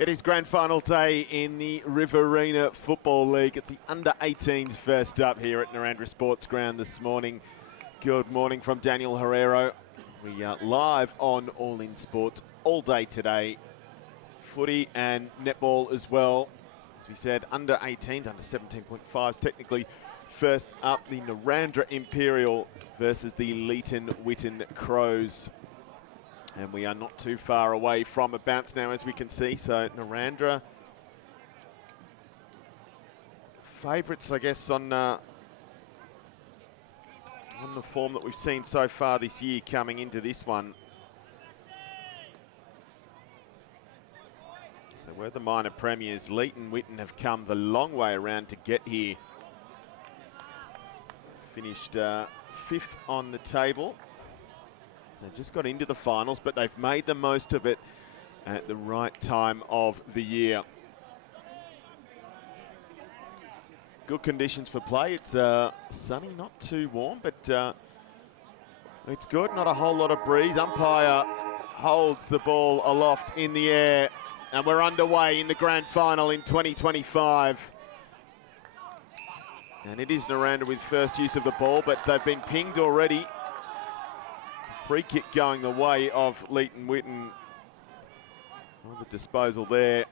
It is grand final day in the Riverina Football League. It's the under-18s first up here at Narrandera Sports Ground this morning. Good morning from Daniel Herrero. We are live on All In Sports all day today. Footy and netball as well. As we said, under-18s, under-17.5s. Technically, first up, the Narrandera Imperial versus the LEETON Crows. And we are not too far away from a bounce now, as we can see. So Narrandera, favourites, I guess, on the form that we've seen so far this year coming into this one. So we're the minor premiers. LEETON have come the long way around to get here. Finished fifth on the table. They just got into the finals, but they've made the most of it at the right time of the year. Good conditions for play. It's sunny, not too warm, but it's good. Not a whole lot of breeze. Umpire holds the ball aloft in the air, and we're underway in the grand final in 2025. And it is Narrandera with first use of the ball, but they've been pinged already. Free kick going the way of LEETON. Oh, the disposal there.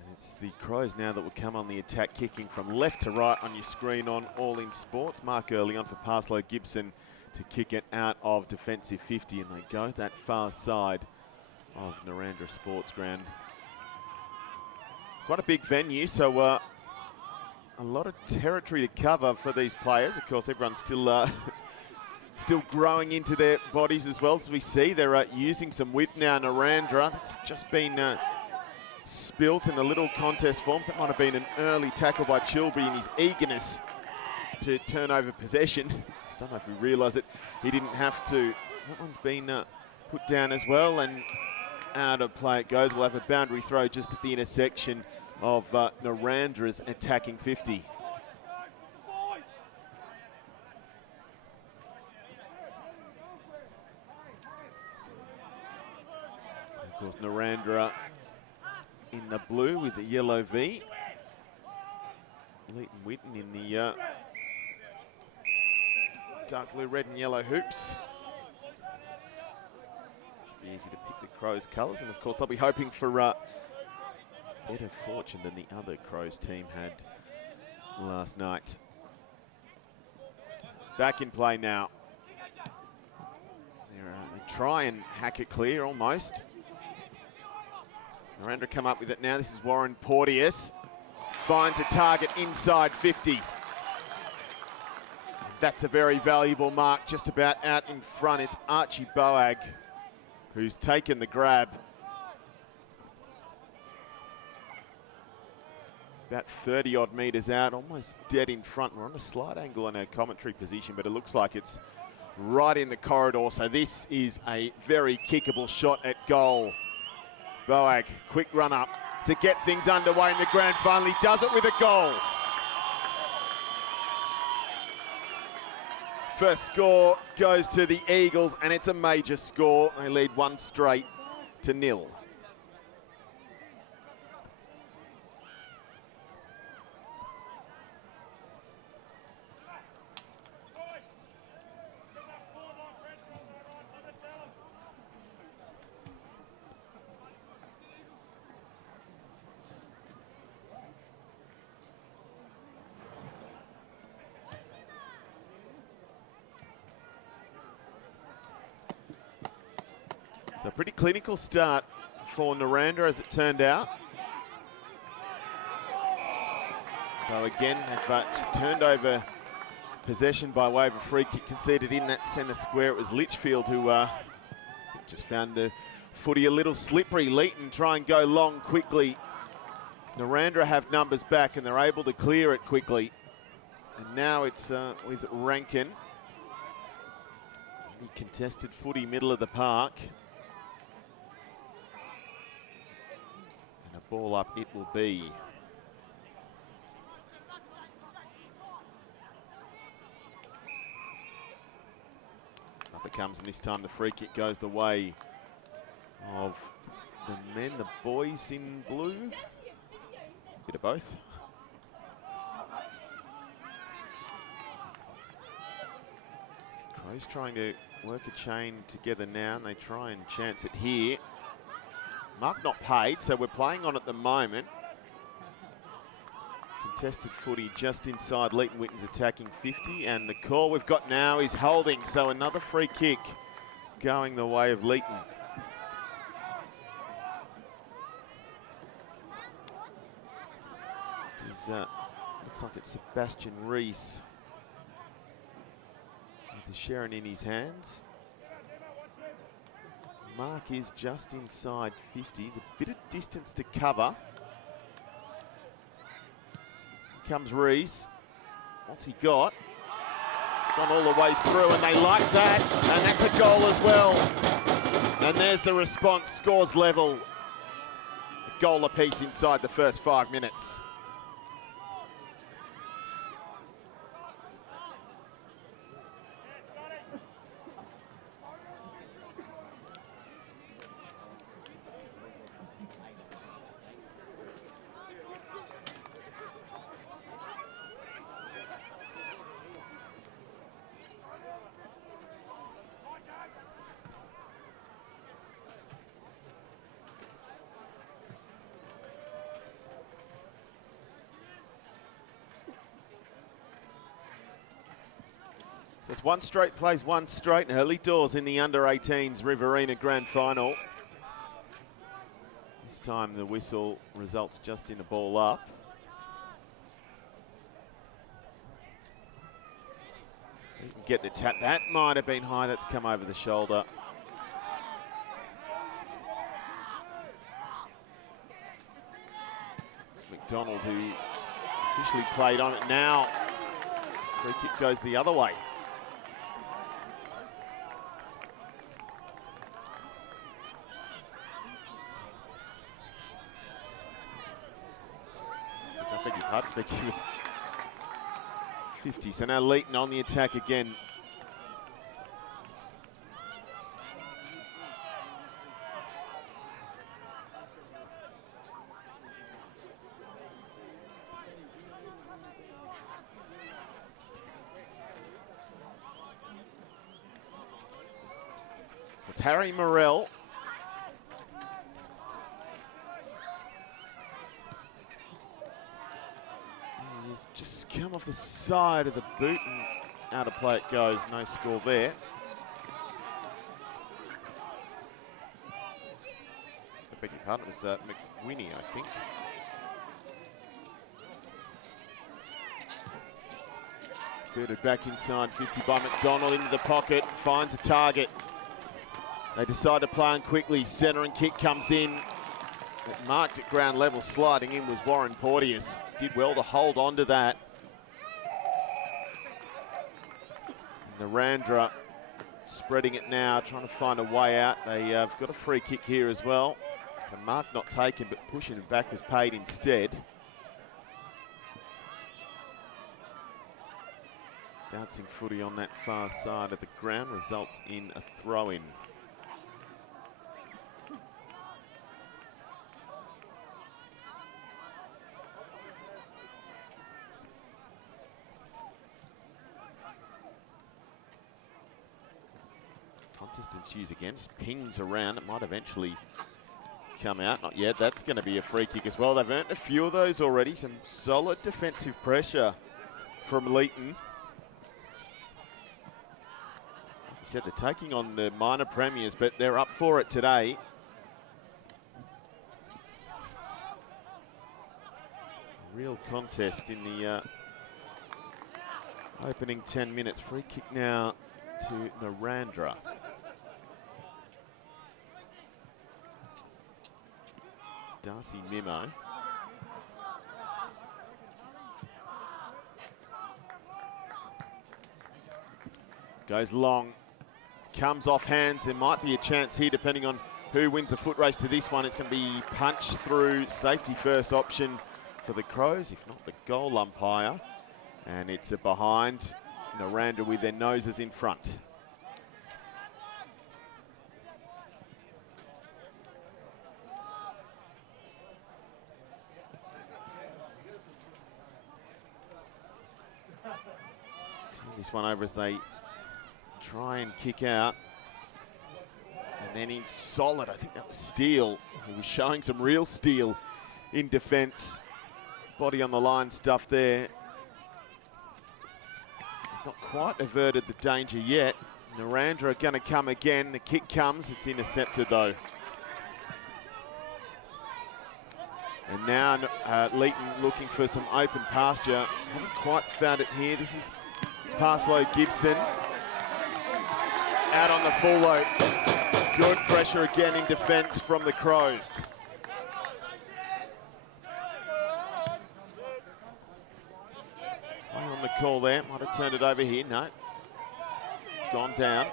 And it's the Crows now that will come on the attack, kicking from left to right on your screen on All In Sports. Mark early on for Parslow Gibson to kick it out of defensive 50, and they go that far side of Narrandera Sports Ground. Quite a big venue, so a lot of territory to cover for these players. Of course, everyone's still growing into their bodies as well. As we see, they're using some width now. Narrandera, that's just been spilt in a little contest forms. That might have been an early tackle by Chilby in his eagerness to turn over possession. I don't know if we realise it. He didn't have to. That one's been put down as well, and out of play it goes. We'll have a boundary throw just at the intersection of Narrandera's attacking 50. So of course, Narrandera in the blue with the yellow V. LEETON in the dark blue, red and yellow hoops. Should be easy to pick the Crows' colours, and of course they'll be hoping for better fortune than the other Crows team had last night. Back in play now. They try and hack it clear almost. Narrandera come up with it now. This is Warren Porteous. Finds a target inside 50. That's a very valuable mark just about out in front. It's Archie Boag who's taken the grab. About 30 odd metres out, almost dead in front. We're on a slight angle on our commentary position, but it looks like it's right in the corridor. So this is a very kickable shot at goal. Boag, quick run up to get things underway in the grand final. He does it with a goal. First score goes to the Eagles, and it's a major score. They lead 1-0. So a pretty clinical start for Narrandera, as it turned out. So again, have just turned over possession by way of a free kick conceded in that centre square. It was Litchfield who I think just found the footy a little slippery. LEETON try and go long quickly. Narrandera have numbers back, and they're able to clear it quickly. And now it's with Rankin. Any contested footy, middle of the park. And a ball up it will be. up it comes, and this time the free kick goes the way of the men, the boys in blue. Bit of both. Crows trying to work a chain together now, and they try and chance it here. Mark not paid, so we're playing on at the moment. Contested footy just inside Leeton Witten's attacking 50, and the call we've got now is holding, so another free kick going the way of Leeton. Looks like it's Sebastian Rees with the Sharon in his hands. Mark is just inside 50. There's a bit of distance to cover. Comes Rees. What's he got? It's gone all the way through, and they like that, and that's a goal as well. And there's the response, scores level. A goal apiece inside the first 5 minutes. So it's one straight plays one straight, and early doors in the under-18s Riverina Grand Final. This time the whistle results just in a ball up. You can get the tap. That might have been high. That's come over the shoulder. McDonald, who officially played on it now. Free kick goes the other way. I beg your pardon, speaking with 50. So now Leeton on the attack again. It's Harry Morrell. He's just come off the side of the boot and out of play it goes. No score there. I beg your pardon, it was McWinney, I think. Booted back inside 50 by McDonald into the pocket, finds a target. They decide to play on quickly. Centre and kick comes in. It marked at ground level, sliding in was Warren Porteous. Did well to hold on to that. Narrandera spreading it now, trying to find a way out. They've got a free kick here as well. So mark not taken, but pushing it back was paid instead. Bouncing footy on that far side of the ground results in a throw-in. Contest ensues again, just pings around. It might eventually come out. Not yet. That's going to be a free kick as well. They've earned a few of those already. Some solid defensive pressure from Leeton. Like we said, they're taking on the minor premiers, but they're up for it today. Real contest in the opening 10 minutes. Free kick now to Narrandera. Darcy Mimo. Goes long, comes off hands. There might be a chance here depending on who wins the foot race to this one. It's going to be punch through, safety first option for the Crows, if not the goal umpire. And it's a behind. Narrandera with their noses in front. this one over as they try and kick out. And then in solid, I think that was Steele. He was showing some real steel in defence. Body on the line stuff there. Not quite averted the danger yet. Narrandera going to come again. The kick comes. It's intercepted though. And now LEETON looking for some open pasture. Haven't quite found it here. This is Parslow Gibson. Out on the full load. Good pressure again in defence from the Crows. On the call there. Might have turned it over here. No. Gone down.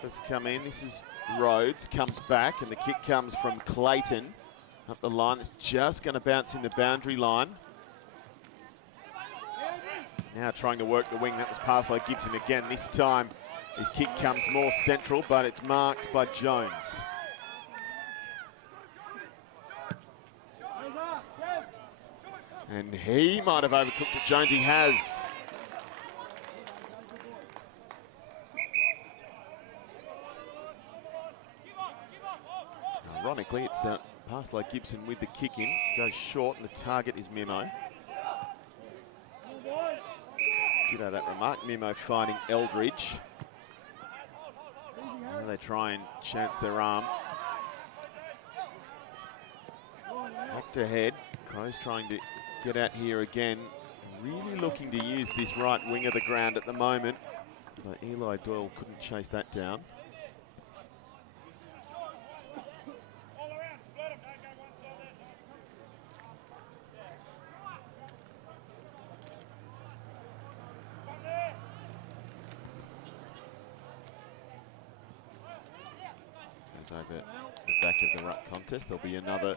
Has come in. This is Rhodes. Comes back and the kick comes from Clayton. Up the line. It's just going to bounce in the boundary line. Now trying to work the wing. That was Parslow Gibson again. This time his kick comes more central, but it's marked by Jones. And he might have overcooked it. Jones, he has. Ironically, it's Parslow Gibson with the kick in. Goes short, and the target is Memo. Did have that remark. Memo finding Eldridge. Now they try and chance their arm. Back to head. Crows trying to get out here again. Really looking to use this right wing of the ground at the moment. But Eli Doyle couldn't chase that down. Goes over the back of the ruck contest. There'll be another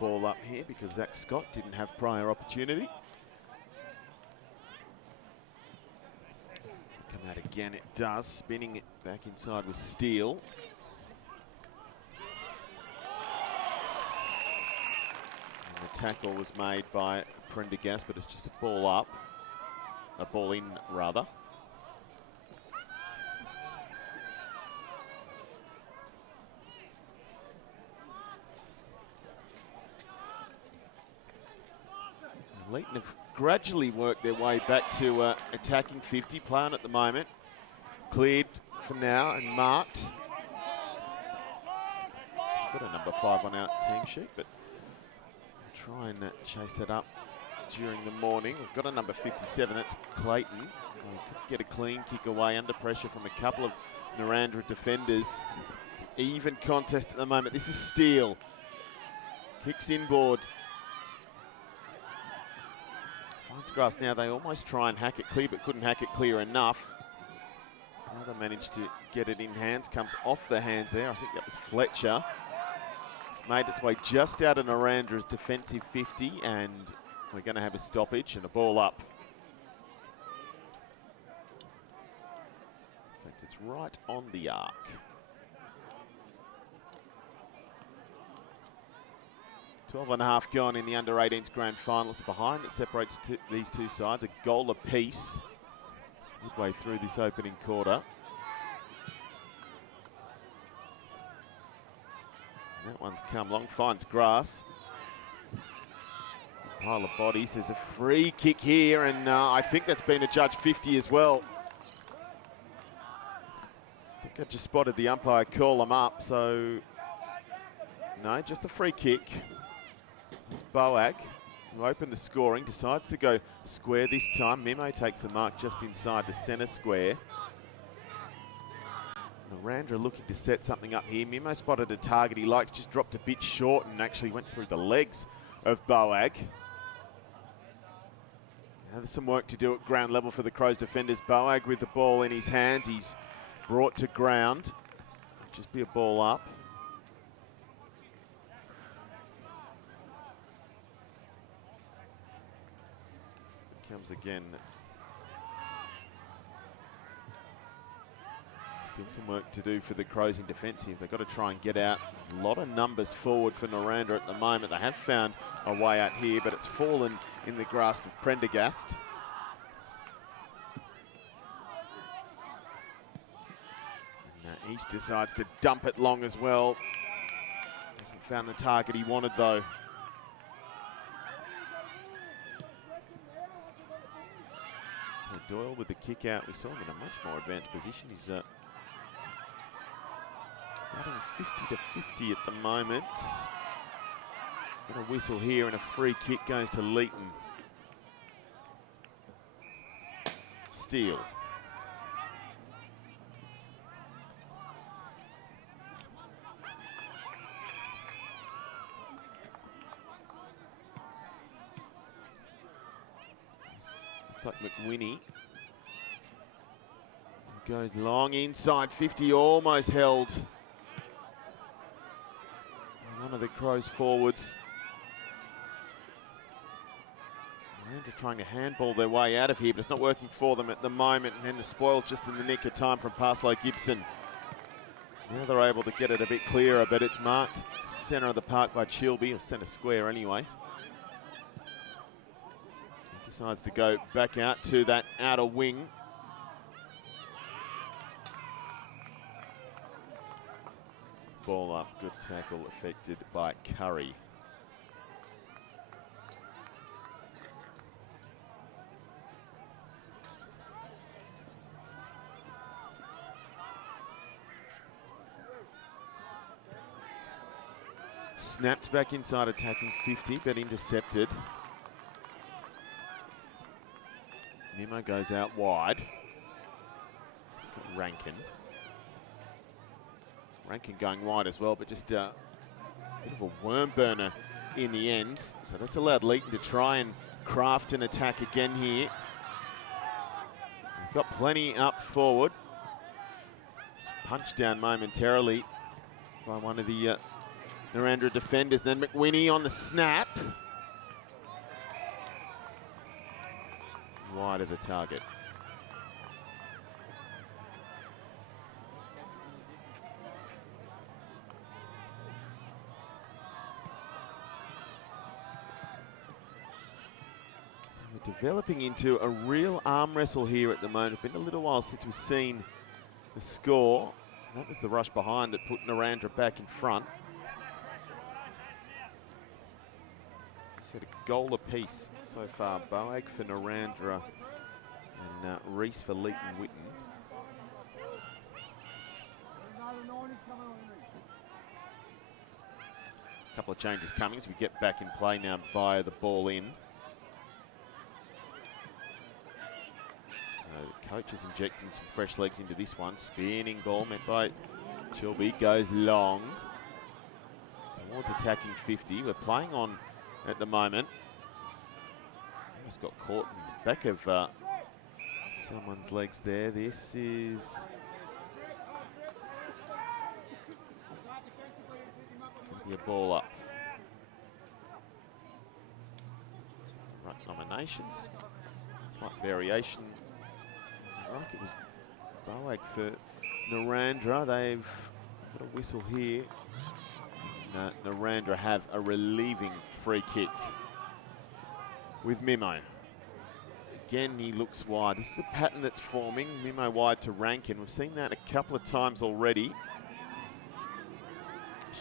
ball up here because Zach Scott didn't have prior opportunity. Come out again, it does. Spinning it back inside with Steele. And the tackle was made by Prendergast, but it's just a ball up. A ball in, rather. LEETON have gradually worked their way back to attacking 50. Playing at the moment. Cleared for now and marked. Got a number 5 on our team sheet, but try and chase it up during the morning. We've got a number 57, that's Clayton. Could get a clean kick away under pressure from a couple of Narrandera defenders. Even contest at the moment. This is Steele. Kicks inboard. Finds grass now. They almost try and hack it clear, but couldn't hack it clear enough. Now they managed to get it in hands. Comes off the hands there. I think that was Fletcher. It's made its way just out of Narrandera's defensive 50, and we're going to have a stoppage and a ball up. In fact, it's right on the arc. .5 gone in the under-18s grand final. It's behind that separates these two sides. A goal apiece midway through this opening quarter. And that one's come long, finds grass. A pile of bodies. There's a free kick here, and I think that's been adjudged 50 as well. I think I just spotted the umpire call them up, so no, just a free kick. Boag, who opened the scoring, decides to go square this time. Memo takes the mark just inside the centre square. Narrandera looking to set something up here. Memo spotted a target he likes, just dropped a bit short and actually went through the legs of Boag. Now there's some work to do at ground level for the Crows defenders. Boag with the ball in his hands. He's brought to ground. Just be a ball up. Comes again. That's still some work to do for the Crows in defensive. They've got to try and get out. A lot of numbers forward for Narrandera at the moment. They have found a way out here, but it's fallen in the grasp of Prendergast. He decides to dump it long as well. Hasn't found the target he wanted though. So Doyle with the kick out. We saw him in a much more advanced position. He's batting 50 to 50 at the moment. Got a whistle here and a free kick goes to LEETON. Steele. Looks like McWinney. Goes long inside 50, almost held. One of the Crows forwards. Narrandera trying to handball their way out of here, but it's not working for them at the moment. And then the spoil just in the nick of time from Parslow Gibson. Now they're able to get it a bit clearer, but it's marked centre of the park by Chilby, or centre square anyway. He decides to go back out to that outer wing. Ball up, good tackle affected by Curry. Snapped back inside attacking 50, but intercepted. Mimo goes out wide. Rankin. Rankin going wide as well, but just a bit of a worm burner in the end. So that's allowed LEETON to try and craft an attack again here. They've got plenty up forward. Just punched down momentarily by one of the Narrandera defenders. Then McWinney on the snap. Wide of the target. Developing into a real arm wrestle here at the moment. It's been a little while since we've seen the score. That was the rush behind that put Narrandera back in front. He's had a goal apiece so far. Boag for Narrandera and Reese for LEETON Whitten. A couple of changes coming as we get back in play now via the ball in. The coach is injecting some fresh legs into this one. Spinning ball met by Chilby, goes long towards attacking 50. We're playing on at the moment. Almost got caught in the back of someone's legs there. This is going to be a ball up. Right nominations. Slight variation. It was Boag for Narrandera. They've got a whistle here. Narrandera have a relieving free kick with Mimo. Again, he looks wide. This is the pattern that's forming. Mimo wide to Rankin. We've seen that a couple of times already.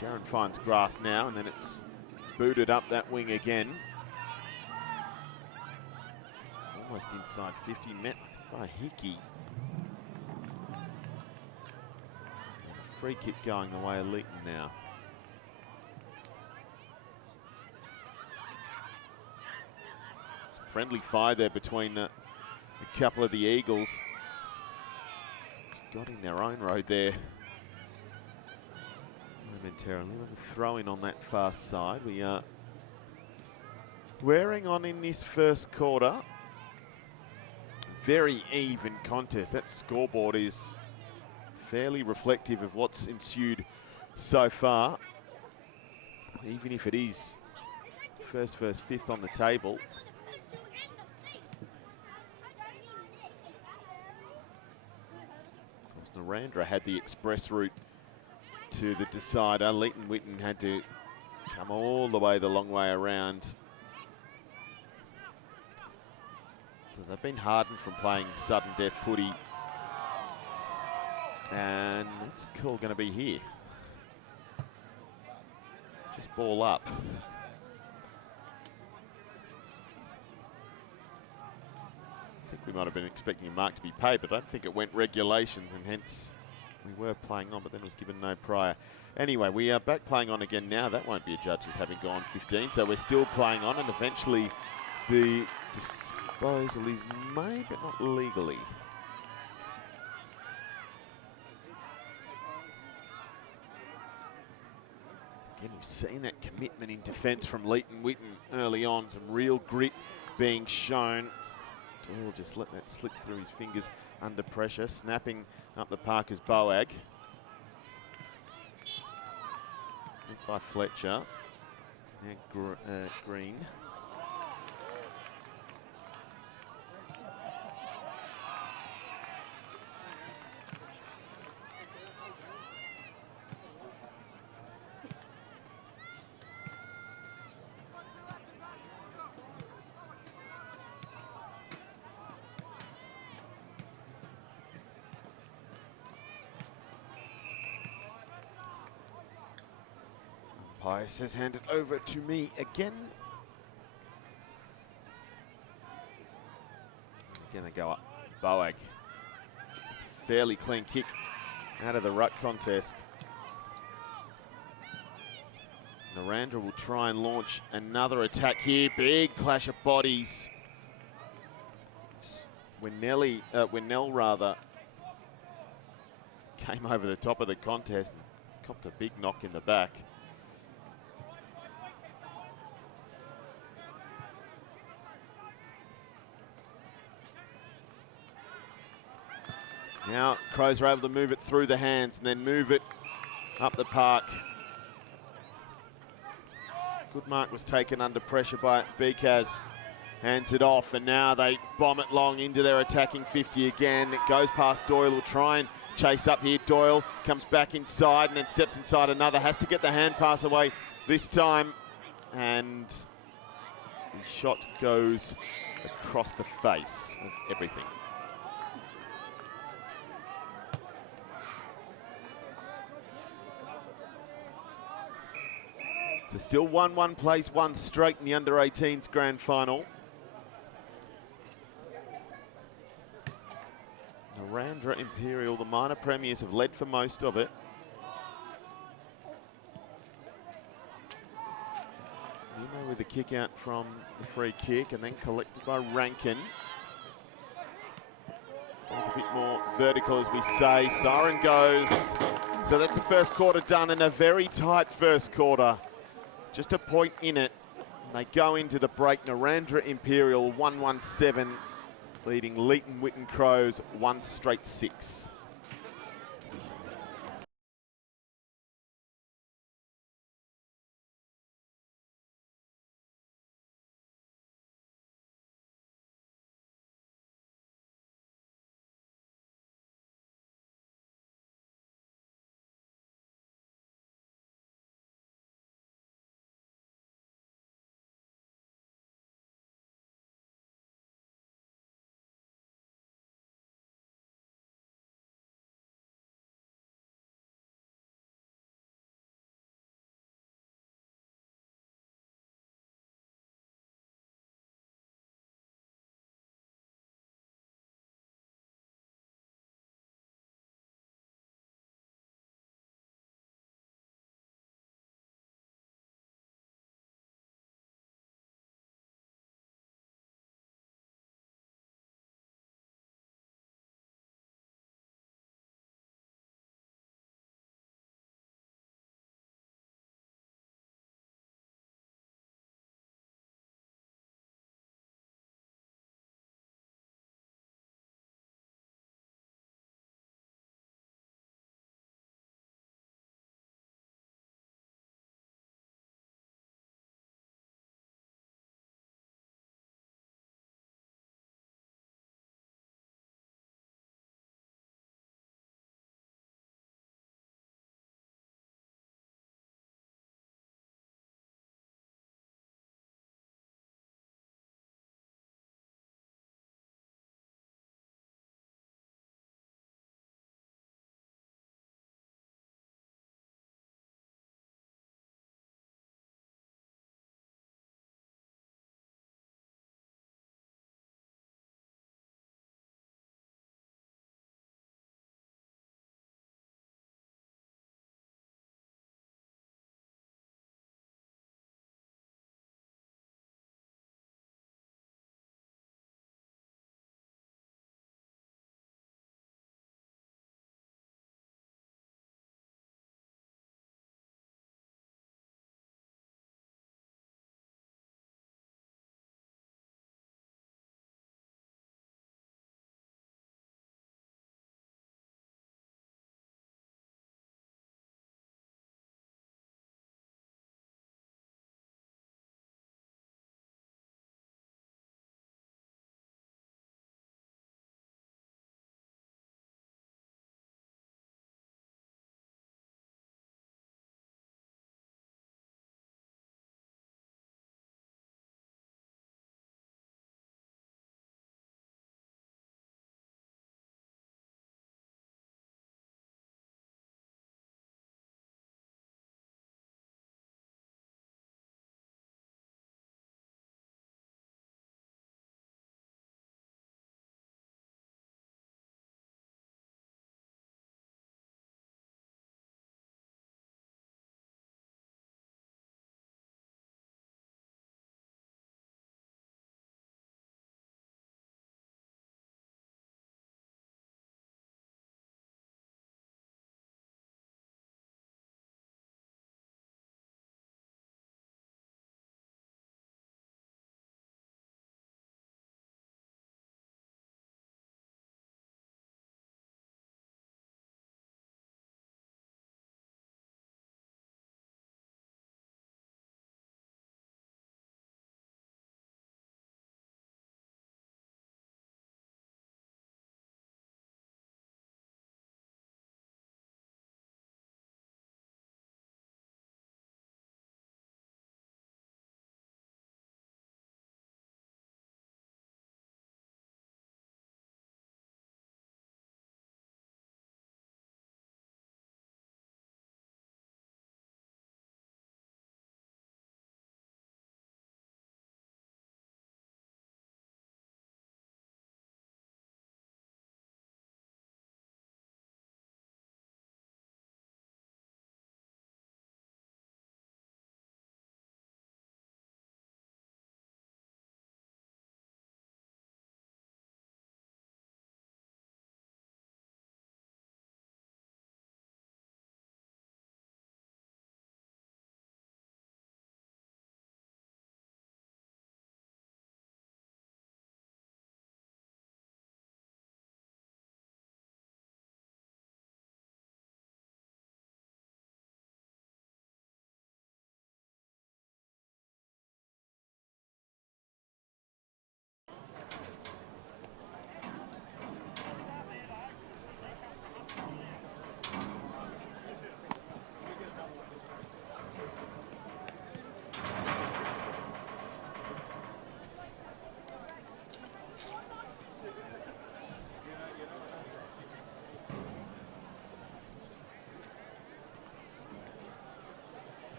Sharon finds grass now, and then it's booted up that wing again. Almost inside 50, met by Hickey. And a free kick going the way of LEETON now. Some friendly fire there between a couple of the Eagles. Just got in their own road there momentarily. With a throw in on that far side. We are wearing on in this first quarter. Very even contest. That scoreboard is fairly reflective of what's ensued so far. Even if it is first, fifth on the table. Of course, Narrandera had the express route to the decider. LEETON Whitten had to come all the way the long way around. So they've been hardened from playing sudden death footy And what's the call going to be here? Just ball up. I think we might have been expecting a mark to be paid, but I don't think it went regulation, and hence we were playing on, but then was given no prior. Anyway, we are back playing on again now. That won't be adjudged as having gone 15, so we're still playing on, and eventually the disposal is made, but not legally. Again, we've seen that commitment in defence from Leeton Witten early on, some real grit being shown. Doyle just let that slip through his fingers under pressure, snapping up the Parker's Boag. Hit by Fletcher. And Green. Pius has handed over to me again. Again, they go up. Boag. It's a fairly clean kick out of the ruck contest. Narrandera will try and launch another attack here. Big clash of bodies. It's when Nell rather came over the top of the contest and copped a big knock in the back. Now Crows are able to move it through the hands and then move it up the park. Good mark was taken under pressure by B.K.s. Hands it off, and now they bomb it long into their attacking 50 again. It goes past Doyle, will try and chase up here. Doyle comes back inside and then steps inside another. Has to get the hand pass away this time. And the shot goes across the face of everything. So still 1-1 plays one straight in the under-18s grand final. Narrandera Imperial, the minor premiers, have led for most of it. Nemo with a kick out from the free kick and then collected by Rankin. Goes a bit more vertical, as we say. Siren goes. So that's the first quarter done, and a very tight first quarter. Just a point in it. They go into the break. Narrandera Imperial 1-1-7, leading Leeton Witten Crows 1 straight 6.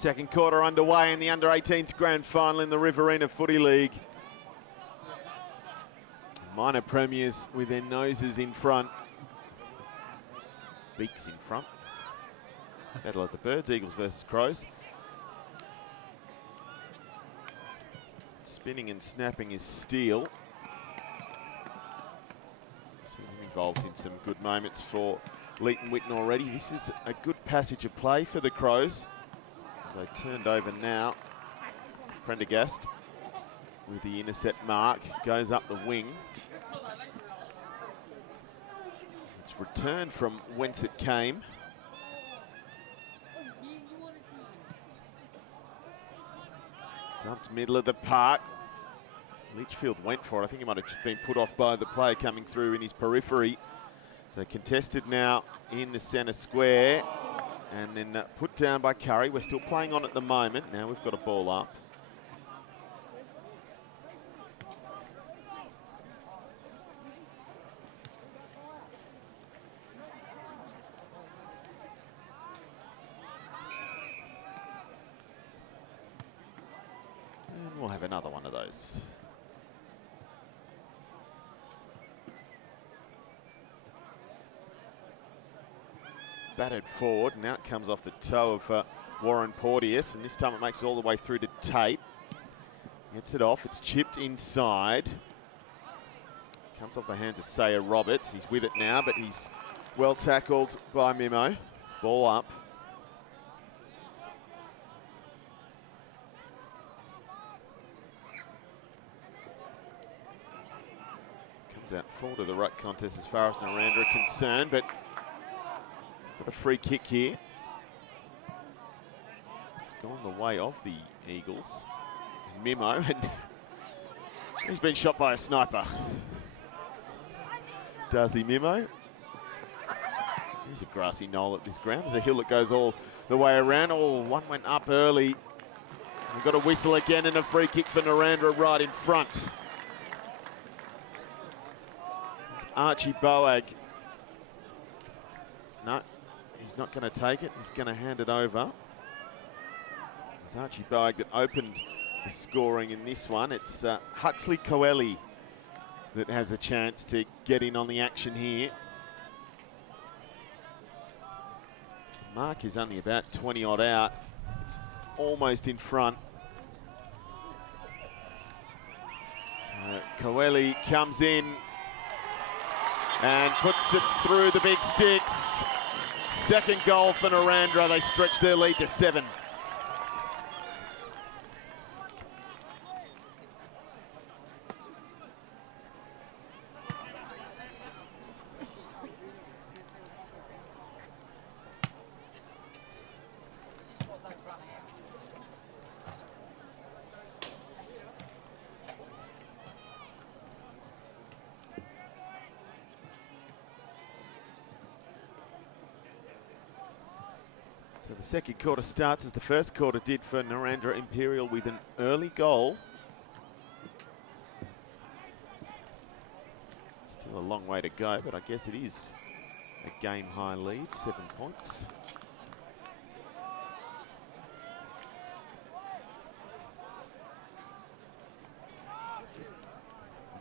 Second quarter underway in the under-18s grand final in the Riverina Footy League. Minor premiers with their noses in front. Beaks in front. Battle of the Birds, Eagles versus Crows. Spinning and snapping is Steele. Seen him involved in some good moments for LEETON Witten already. This is a good passage of play for the Crows. They turned over now. Prendergast with the intercept mark, goes up the wing. It's returned from whence it came. Dumped middle of the park. Litchfield went for it. I think he might have just been put off by the player coming through in his periphery. So contested now in the centre square. And then put down by Curry. We're still playing on at the moment. Now we've got a ball up. And we'll have another one of those. Batted forward, now it comes off the toe of Warren Porteous, and this time it makes it all the way through to Tate. Gets it off, it's chipped inside. Comes off the hands of Sayer Roberts. He's with it now, but he's well tackled by Mimo. Ball up. Comes out full to the ruck contest as far as Narrandera are concerned, but got a free kick here. It's gone the way of the Eagles. Mimo, and he's been shot by a sniper. Does he, Mimo? There's a grassy knoll at this ground. There's a hill that goes all the way around. Oh, one went up early. We've got a whistle again and a free kick for Narrandera right in front. It's Archie Boag. No. He's not going to take it. He's going to hand it over. It's Archie Boag that opened the scoring in this one. It's Huxley Coeli that has a chance to get in on the action here. Mark is only about 20 odd out. It's almost in front. So Coeli comes in and puts it through the big sticks. Second goal for Narrandera. They stretch their lead to 7. So the second quarter starts as the first quarter did for Narrandera Imperial with an early goal. Still a long way to go, but I guess it is a game-high lead, 7 points.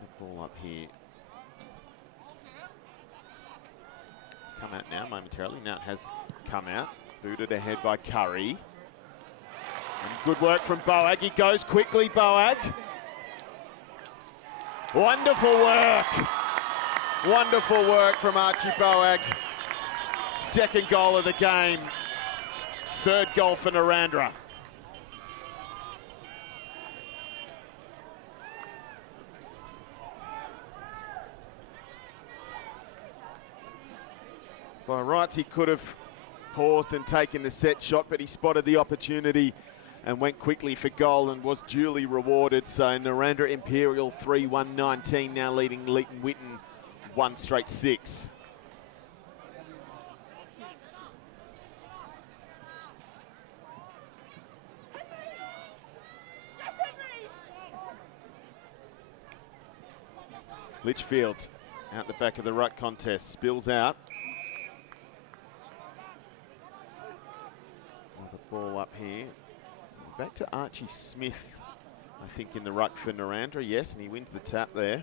The ball up here. It's come out now momentarily. Now it has come out. Booted ahead by Curry. And good work from Boag. He goes quickly, Boag. Wonderful work. Wonderful work from Archie Boag. Second goal of the game. Third goal for Narrandera. By rights, he could have paused and taken the set shot, but he spotted the opportunity and went quickly for goal and was duly rewarded. So Narrandera Imperial 3-1-19, now leading LEETON Witten 1 straight 6. Litchfield out the back of the ruck contest, spills out. The ball up here. back to Archie Smith, I think, in the ruck for Narrandera. Yes, and he wins the tap there.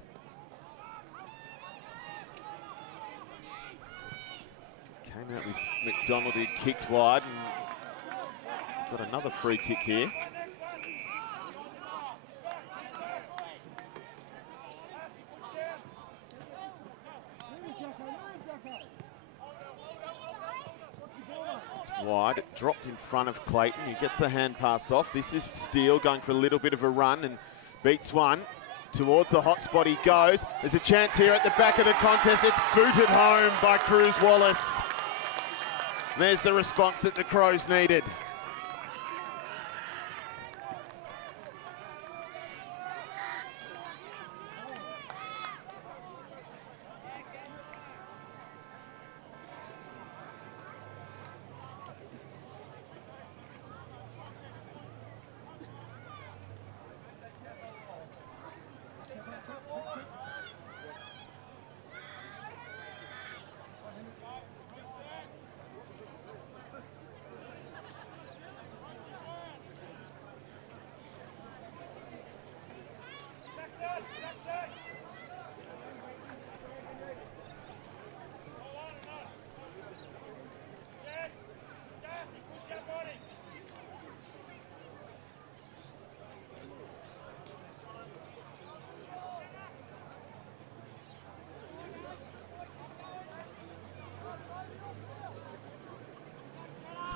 Came out with McDonald, who kicked wide, and got another free kick here. Wide, it dropped in front of Clayton. He gets the hand pass off. This is Steele going for a little bit of a run and beats one. Towards the hot spot he goes. There's a chance here at the back of the contest. It's booted home by Cruz Wallace. There's the response that the Crows needed.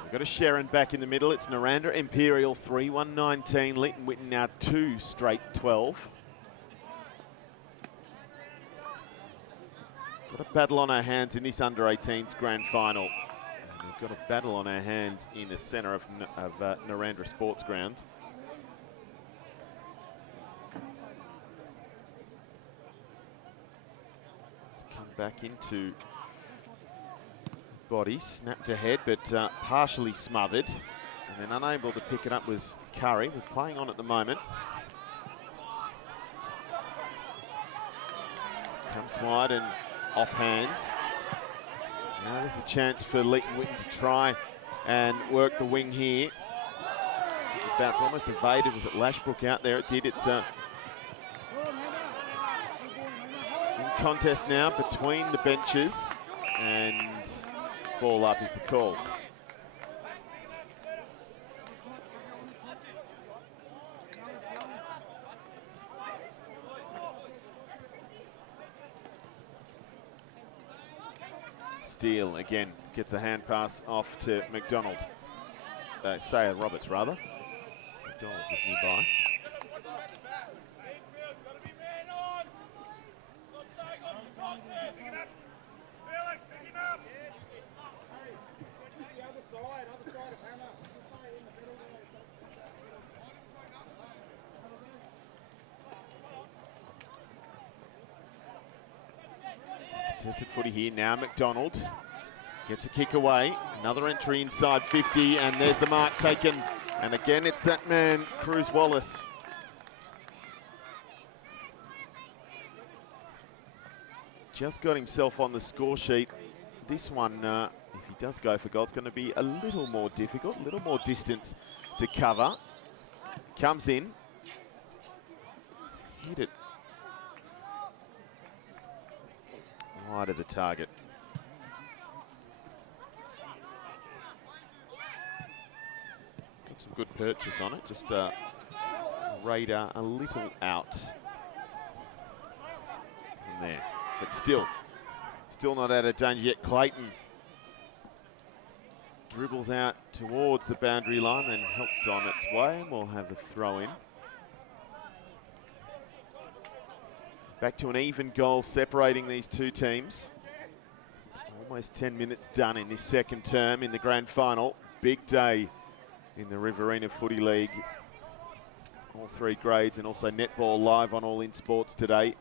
We've got a Sharon back in the middle. It's Narrandera Imperial 3-1-19. Leeton Witten now 2 straight 12. Got a battle on our hands in this under-18s grand final. And we've got a battle on our hands in the centre of Narrandera Sports Ground. Let's come back into body, snapped ahead, but partially smothered, and then unable to pick it up was Curry. We're playing on at the moment. Comes wide and off hands. Now there's a chance for Leeton Witten to try and work the wing here. The bounce almost evaded. Was it Lashbrook out there? It did. It's in contest now between the benches, and ball up is the call. Steele again gets a hand pass off to McDonald. Sayer Roberts, rather. McDonald is nearby. Contested footy here now. McDonald gets a kick away. Another entry inside 50, and there's the mark taken. And again, it's that man, Cruz Wallace. Just got himself on the score sheet. This one, if he does go for goal, it's going to be a little more difficult, a little more distance to cover. Comes in. Hit it wide of the target. Got some good purchase on it. Just radar a little out from there. But still not out of danger yet. Clayton dribbles out towards the boundary line, then helped on its way, and we'll have a throw in. Back to an even goal separating these two teams. Almost 10 minutes done in this second term in the grand final. Big day in the Riverina Footy League. All three grades, and also netball live on All In Sports today.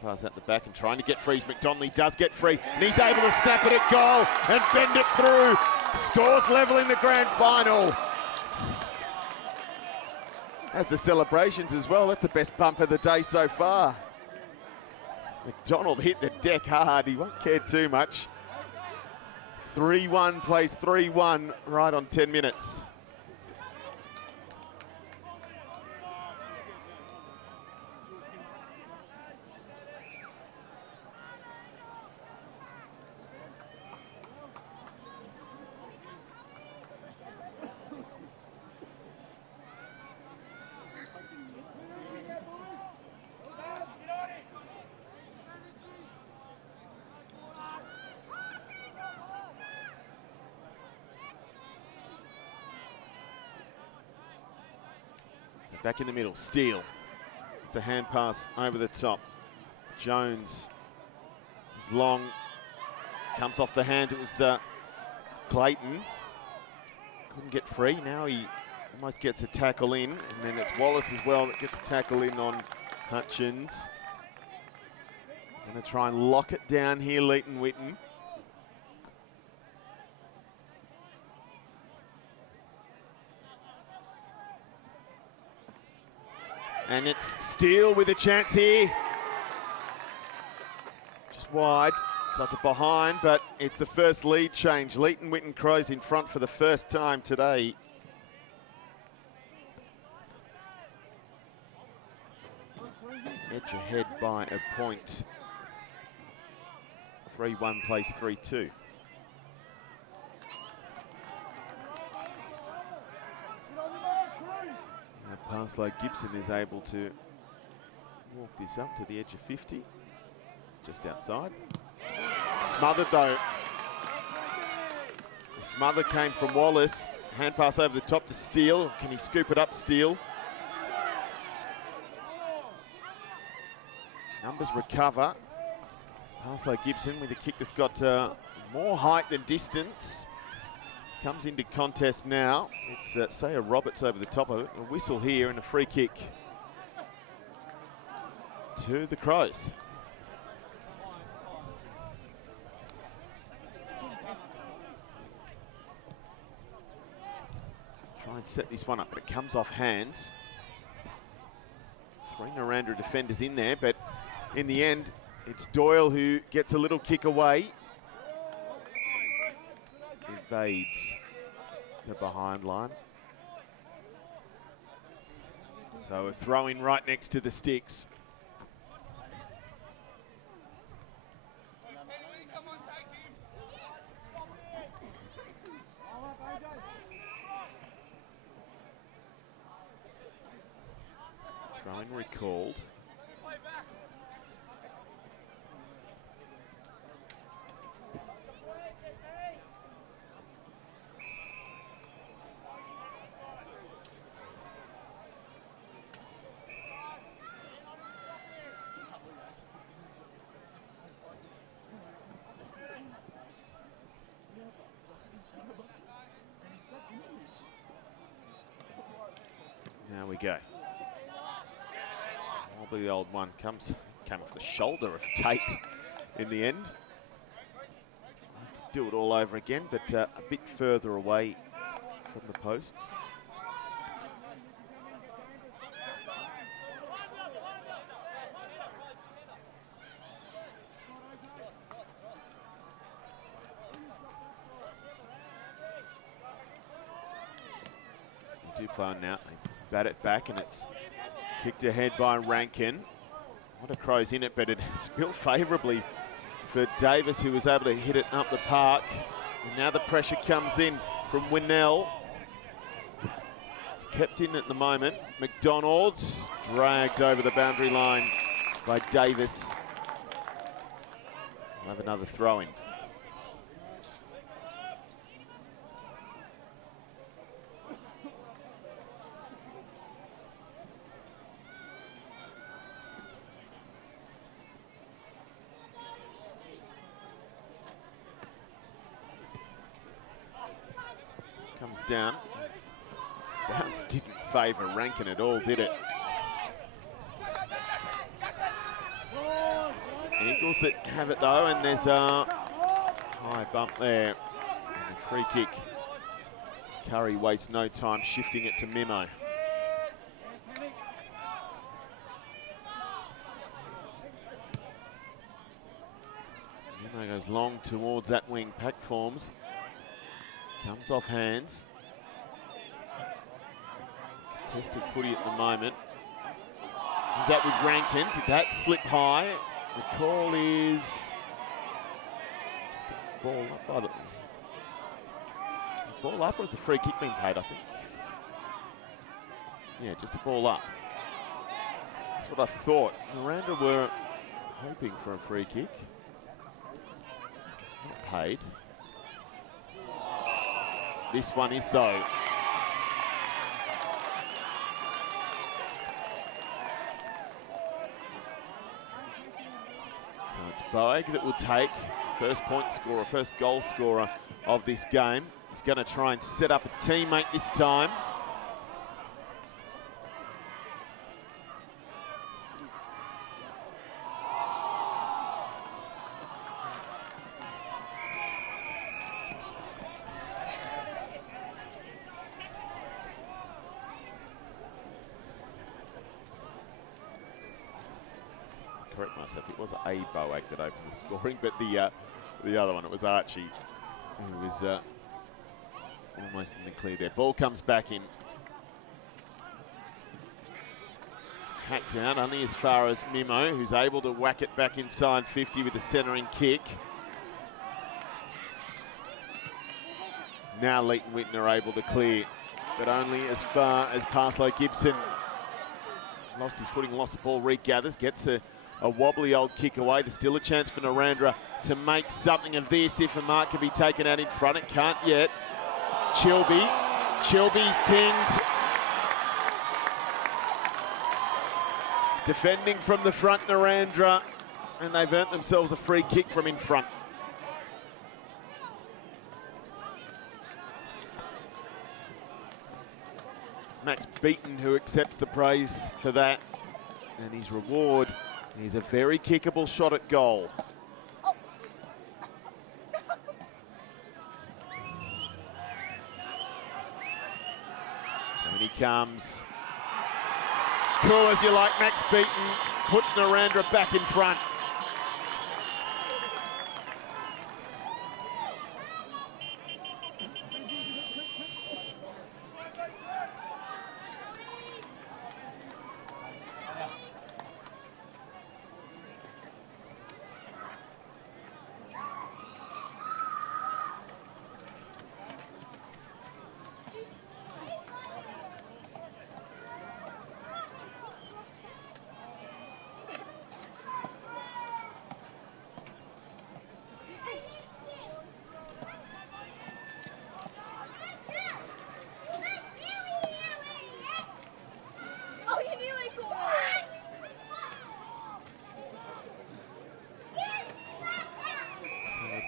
Pass out the back and trying to get free. McDonald, he does get free, and he's able to snap it at goal and bend it through. Scores level in the grand final. Has the celebrations as well. That's the best bump of the day so far. McDonald hit the deck hard. He won't care too much. 3-1 plays 3-1 right on 10 minutes. Back in the middle, Steele. It's a hand pass over the top. Jones is long, comes off the hand. It was Clayton. Couldn't get free. Now he almost gets a tackle in, and then it's Wallace as well that gets a tackle in on Hutchins. Going to try and lock it down here, Leighton Witten. And it's Steele with a chance here. Just wide, so it's a behind, but it's the first lead change. Leighton Witten Crows in front for the first time today. Edge ahead by a point. 3-1 plays 3-2. Parslow Gibson is able to walk this up to the edge of 50, just outside. Smothered though. The smother came from Wallace. Hand pass over the top to Steele. Can he scoop it up, Steele? Numbers recover. Parslow Gibson with a kick that's got more height than distance. Comes into contest now. It's Saya Roberts over the top of it. A whistle here and a free kick to the Crows. Try and set this one up, but it comes off hands. 3 Narrandera defenders in there, but in the end, it's Doyle who gets a little kick away. Evades the behind line. So a throw in right next to the sticks. Throw in recalled. Now we go. Probably the old one came off the shoulder of Tate in the end. Have to do it all over again, but a bit further away from the posts. Duplo now, they bat it back and it's kicked ahead by Rankin. Not a Crows in it, but it spilled favourably for Davis, who was able to hit it up the park. And now the pressure comes in from Winnell. It's kept in at the moment. McDonald's dragged over the boundary line by Davis. We'll have another throw in. Comes down. Bounce didn't favour Rankin at all, did it? Eagles that have it though, and there's a high bump there. And a free kick. Curry wastes no time shifting it to Mimo. Mimo goes long towards that wing. Pack forms. Comes off hands. Contested footy at the moment. He's out with Rankin. Did that slip high? The call is just a ball up. By the ball up, or is the free kick being paid, I think? Yeah, just a ball up. That's what I thought. Narrandera were hoping for a free kick. Not paid. This one is, though. So it's Boag that will take first point scorer, first goal scorer of this game. He's going to try and set up a teammate this time. Correct myself, it was a Boag that opened the scoring, but the other one, it was Archie, who was almost in the clear there. Ball comes back in. Hacked down only as far as Mimo, who's able to whack it back inside 50 with the centering kick. Now Leighton Whitten are able to clear, but only as far as Parslow Gibson. Lost his footing, lost the ball, regathers, gets a wobbly old kick away. There's still a chance for Narrandera to make something of this if a mark can be taken out in front. It can't yet. Chilby's pinged. Defending from the front, Narrandera, and they've earned themselves a free kick from in front. It's Max Beaton who accepts the praise for that, and his reward is a very kickable shot at goal. So when he comes, cool as you like, Max Beaton puts Narrandera back in front.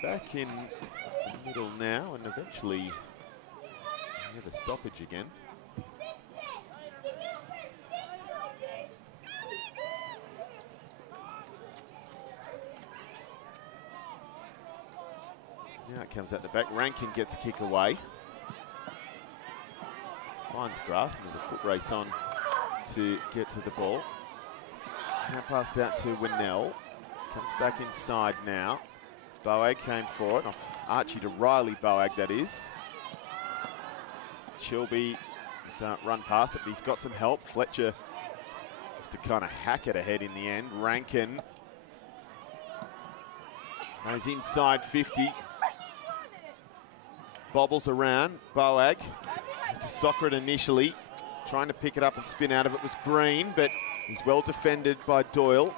Back in the middle now, and eventually near the stoppage again. Now it comes out the back. Rankin gets a kick away. Finds grass, and there's a foot race on to get to the ball. Now passed out to Winnell. Comes back inside now. Boag came for it, off Archie to Riley Boag, that is. Chilby has run past it, but he's got some help. Fletcher has to kind of hack it ahead in the end. Rankin goes inside 50. Bobbles around. Boag has to soccer it initially. Trying to pick it up and spin out of it was Green, but he's well defended by Doyle.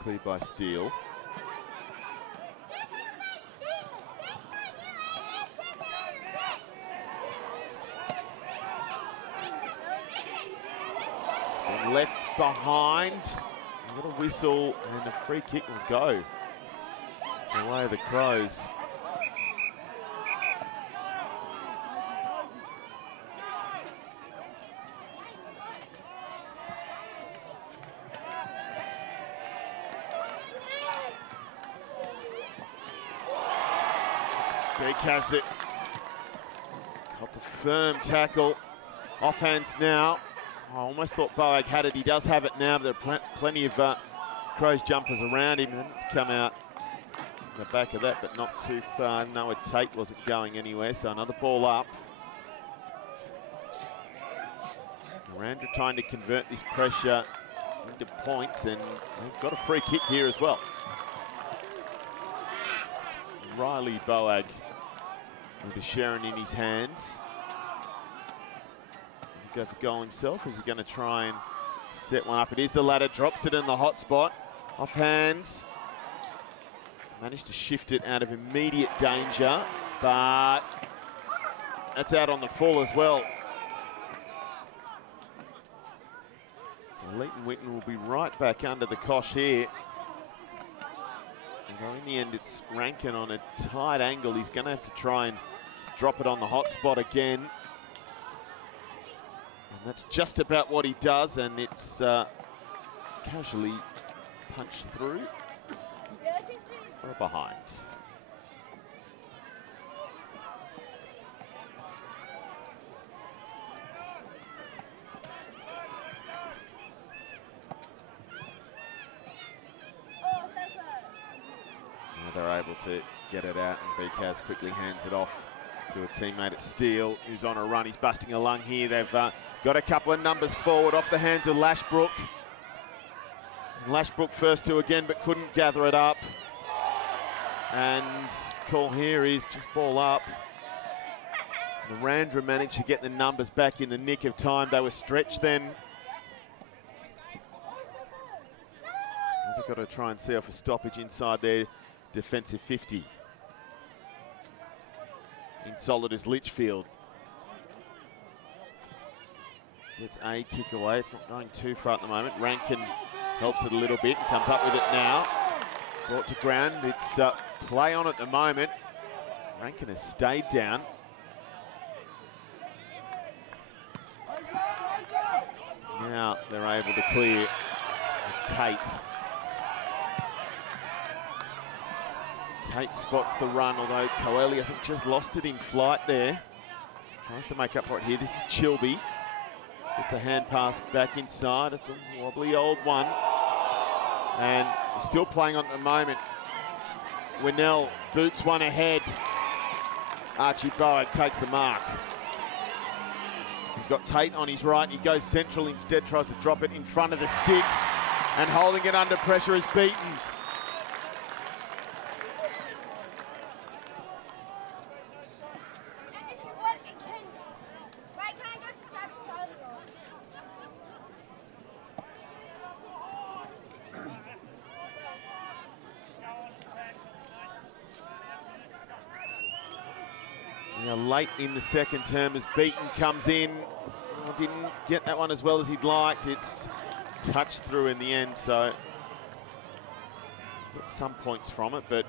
Cleared by Steele. And left behind. A little whistle and a free kick will go. Away the Crows. Beak has it. Got a firm tackle. Offhands now. I almost thought Boag had it. He does have it now, but there are plenty of Crows jumpers around him, and it's come out in the back of that, but not too far. Noah Tate wasn't going anywhere, so another ball up. Narrandera trying to convert this pressure into points, and they've got a free kick here as well. Riley Boag with the Sharon in his hands. Go for goal himself. Is he going to try and set one up? It is the ladder, drops it in the hot spot. Off hands. Managed to shift it out of immediate danger, but that's out on the full as well. So Leighton Whitten will be right back under the cosh here. Although in the end it's Rankin on a tight angle. He's going to have to try and drop it on the hot spot again. And that's just about what he does, and it's casually punched through for a behind. They're able to get it out, and BKaz quickly hands it off to a teammate at Steele, who's on a run. He's busting a lung here. They've got a couple of numbers forward off the hands of Lashbrook. And Lashbrook first to again, but couldn't gather it up. And call here is just ball up. Narrandera managed to get the numbers back in the nick of time. They were stretched then. They've got to try and see off a stoppage inside their defensive 50. In solid is Litchfield. Gets a kick away. It's not going too far at the moment. Rankin helps it a little bit. Comes up with it now. Brought to ground. It's play on at the moment. Rankin has stayed down. Now they're able to clear Tate. Tate spots the run, although Coeli, I think, just lost it in flight there. Tries to make up for it here. This is Chilby. Gets a hand pass back inside. It's a wobbly old one. And still playing on at the moment. Winnell boots one ahead. Archie Boag takes the mark. He's got Tate on his right. He goes central instead, tries to drop it in front of the sticks. And holding it under pressure is beaten. Late in the second term as Beaton comes in. Didn't get that one as well as he'd liked. It's touched through in the end, so get some points from it, but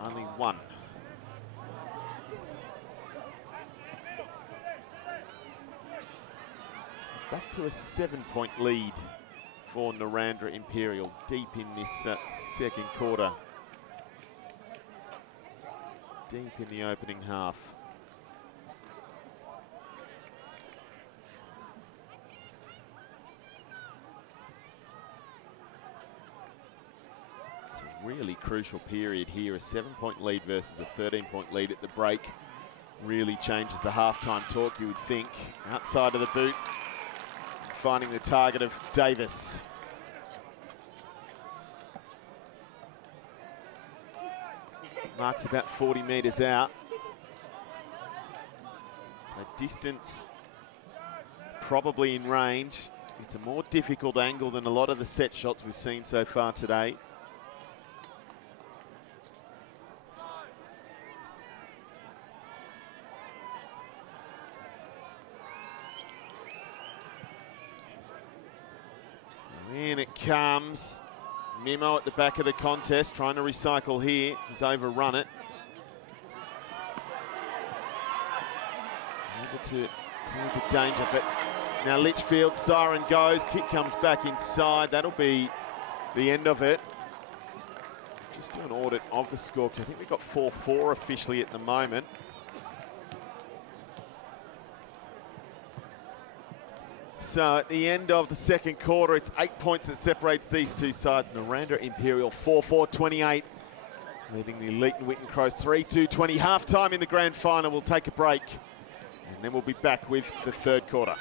only one. Back to a 7-point lead for Narrandera Imperial deep in this second quarter. Deep in the opening half. Really crucial period here. A 7-point lead versus a 13-point lead at the break really changes the halftime talk, you would think. Outside of the boot, finding the target of Davis. Mark's about 40 metres out. So distance probably in range. It's a more difficult angle than a lot of the set shots we've seen so far today. In it comes. Mimo at the back of the contest, trying to recycle here. He's overrun it. Able to the danger, but now Litchfield, siren goes, kick comes back inside. That'll be the end of it. Just do an audit of the score, because I think we've got 4-4 officially at the moment. So at the end of the second quarter, it's 8 points that separates these two sides. Narrandera Imperial 4-4-28, leading the Leeton Witten Crows 3-2-20. Half-time in the grand final. We'll take a break, and then we'll be back with the third quarter.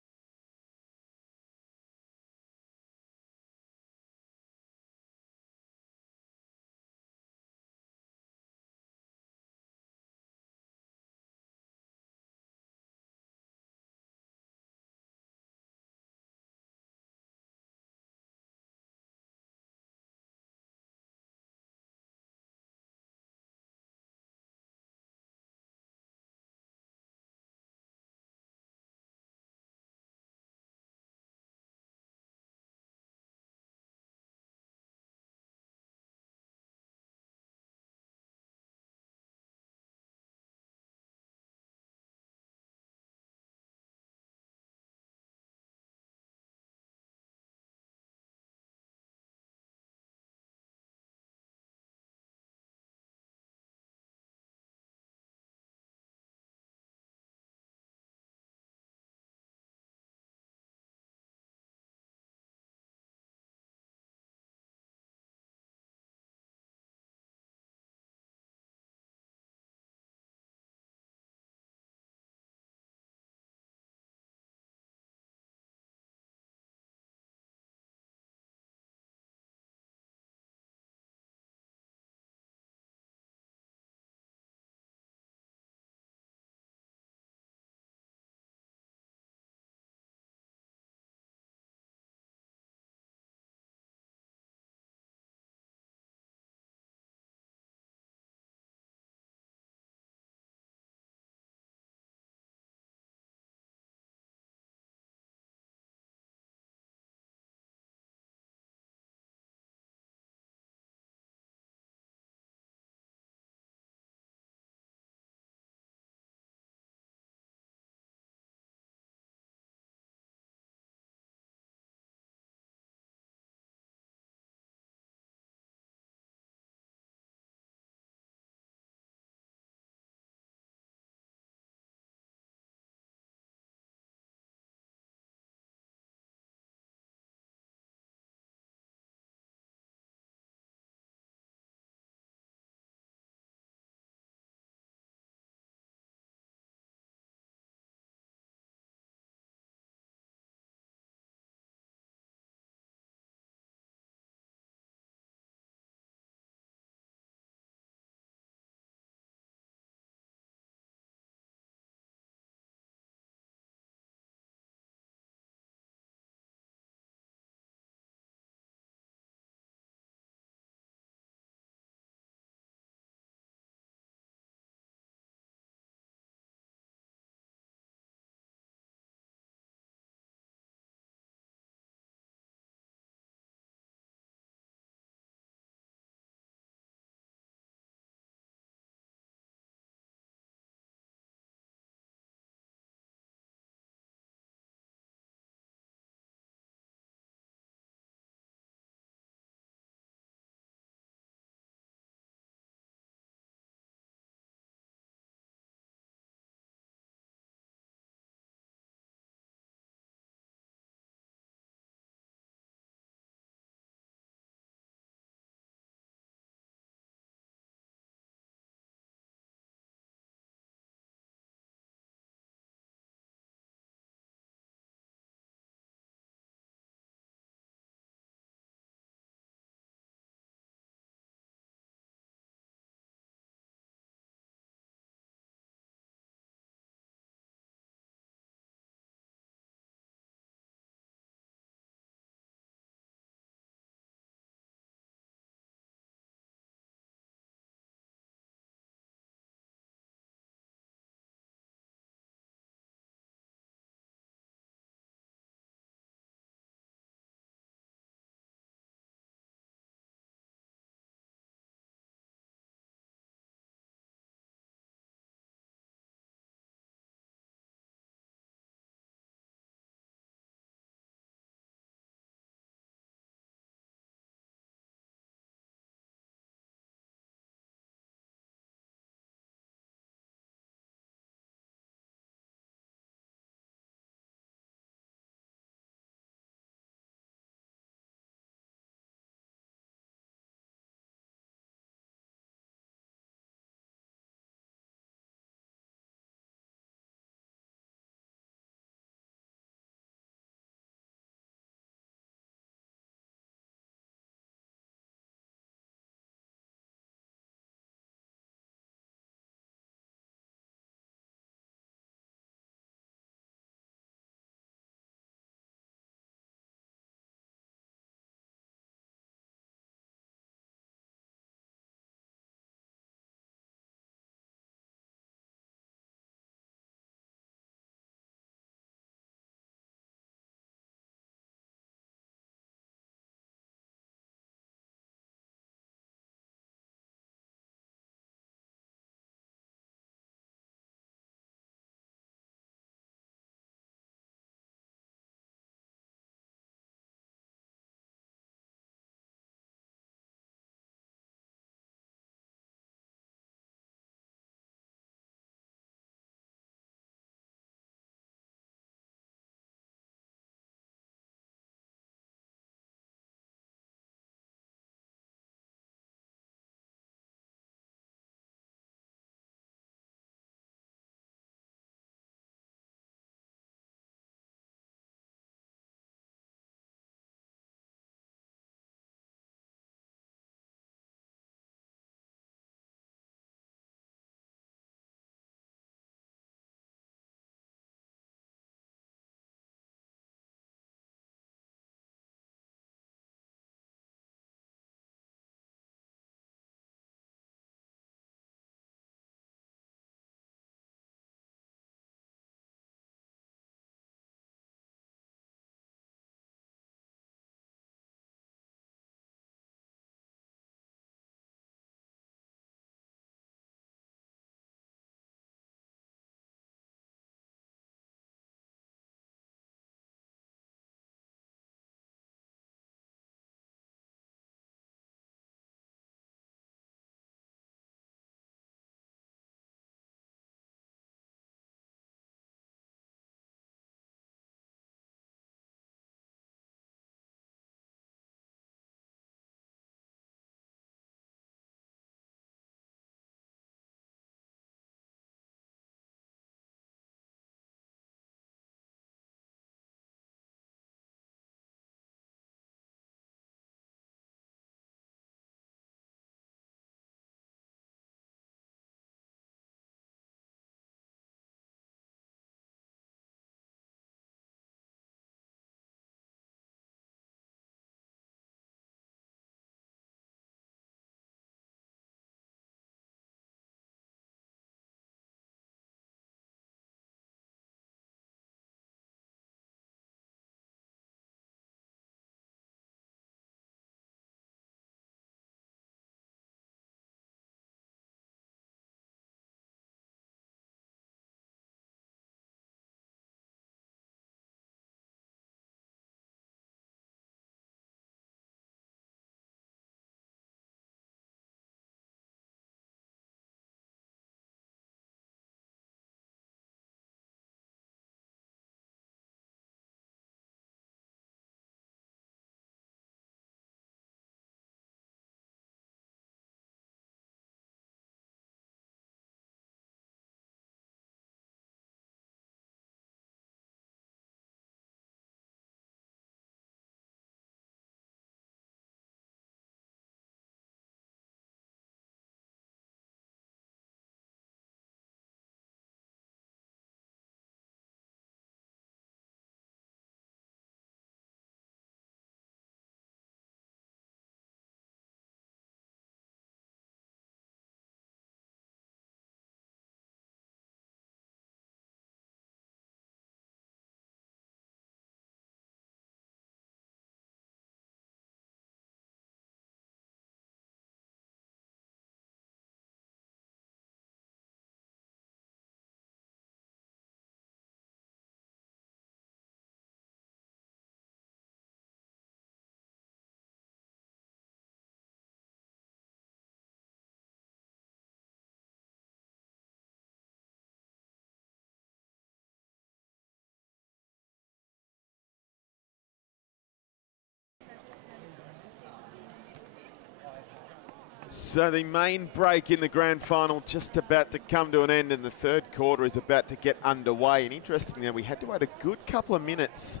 So the main break in the grand final just about to come to an end, and the third quarter is about to get underway. And interestingly, we had to wait a good couple of minutes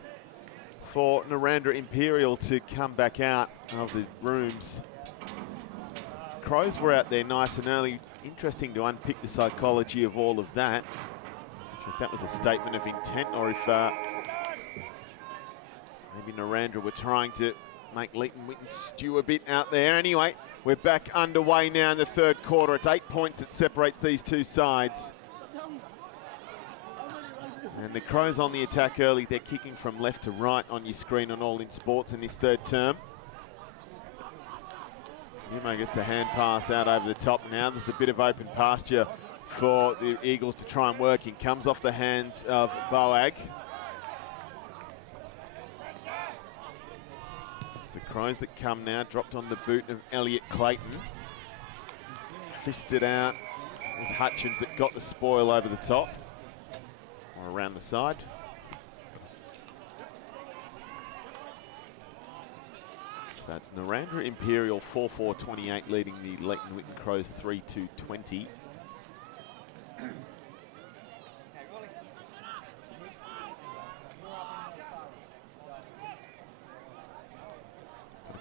for Narrandera Imperial to come back out of the rooms. Crows were out there nice and early. Interesting to unpick the psychology of all of that. Not sure if that was a statement of intent or if maybe Narrandera were trying to make Leeton Witten stew a bit out there. Anyway, we're back underway now in the third quarter. It's 8 points that separates these two sides. And the Crows on the attack early. They're kicking from left to right on your screen on All In Sports in this third term. Nemo gets the hand pass out over the top now. There's a bit of open pasture for the Eagles to try and work in. Comes off the hands of Boag. It's the Crows that come now, dropped on the boot of Elliot Clayton. Fisted out. It was Hutchins that got the spoil over the top, or around the side. So it's Narrandera Imperial 4-4-28 leading the Leeton Witten Crows 3-2-20.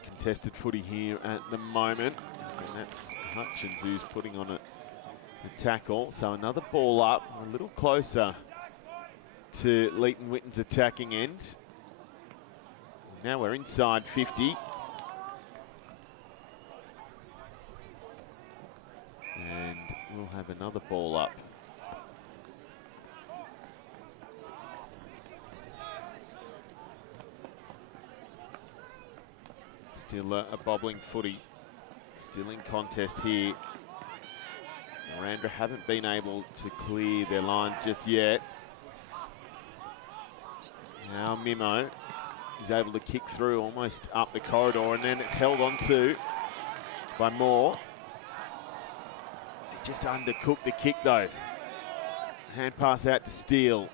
Contested footy here at the moment, and that's Hutchins who's putting on the tackle. So another ball up, a little closer to Leeton Witten's attacking end. Now we're inside 50. And we'll have another ball up. Still a bobbling footy, still in contest here. Narrandera haven't been able to clear their lines just yet. Now Mimo is able to kick through almost up the corridor, and then it's held on to by Moore. They just undercooked the kick though. Hand pass out to Steele.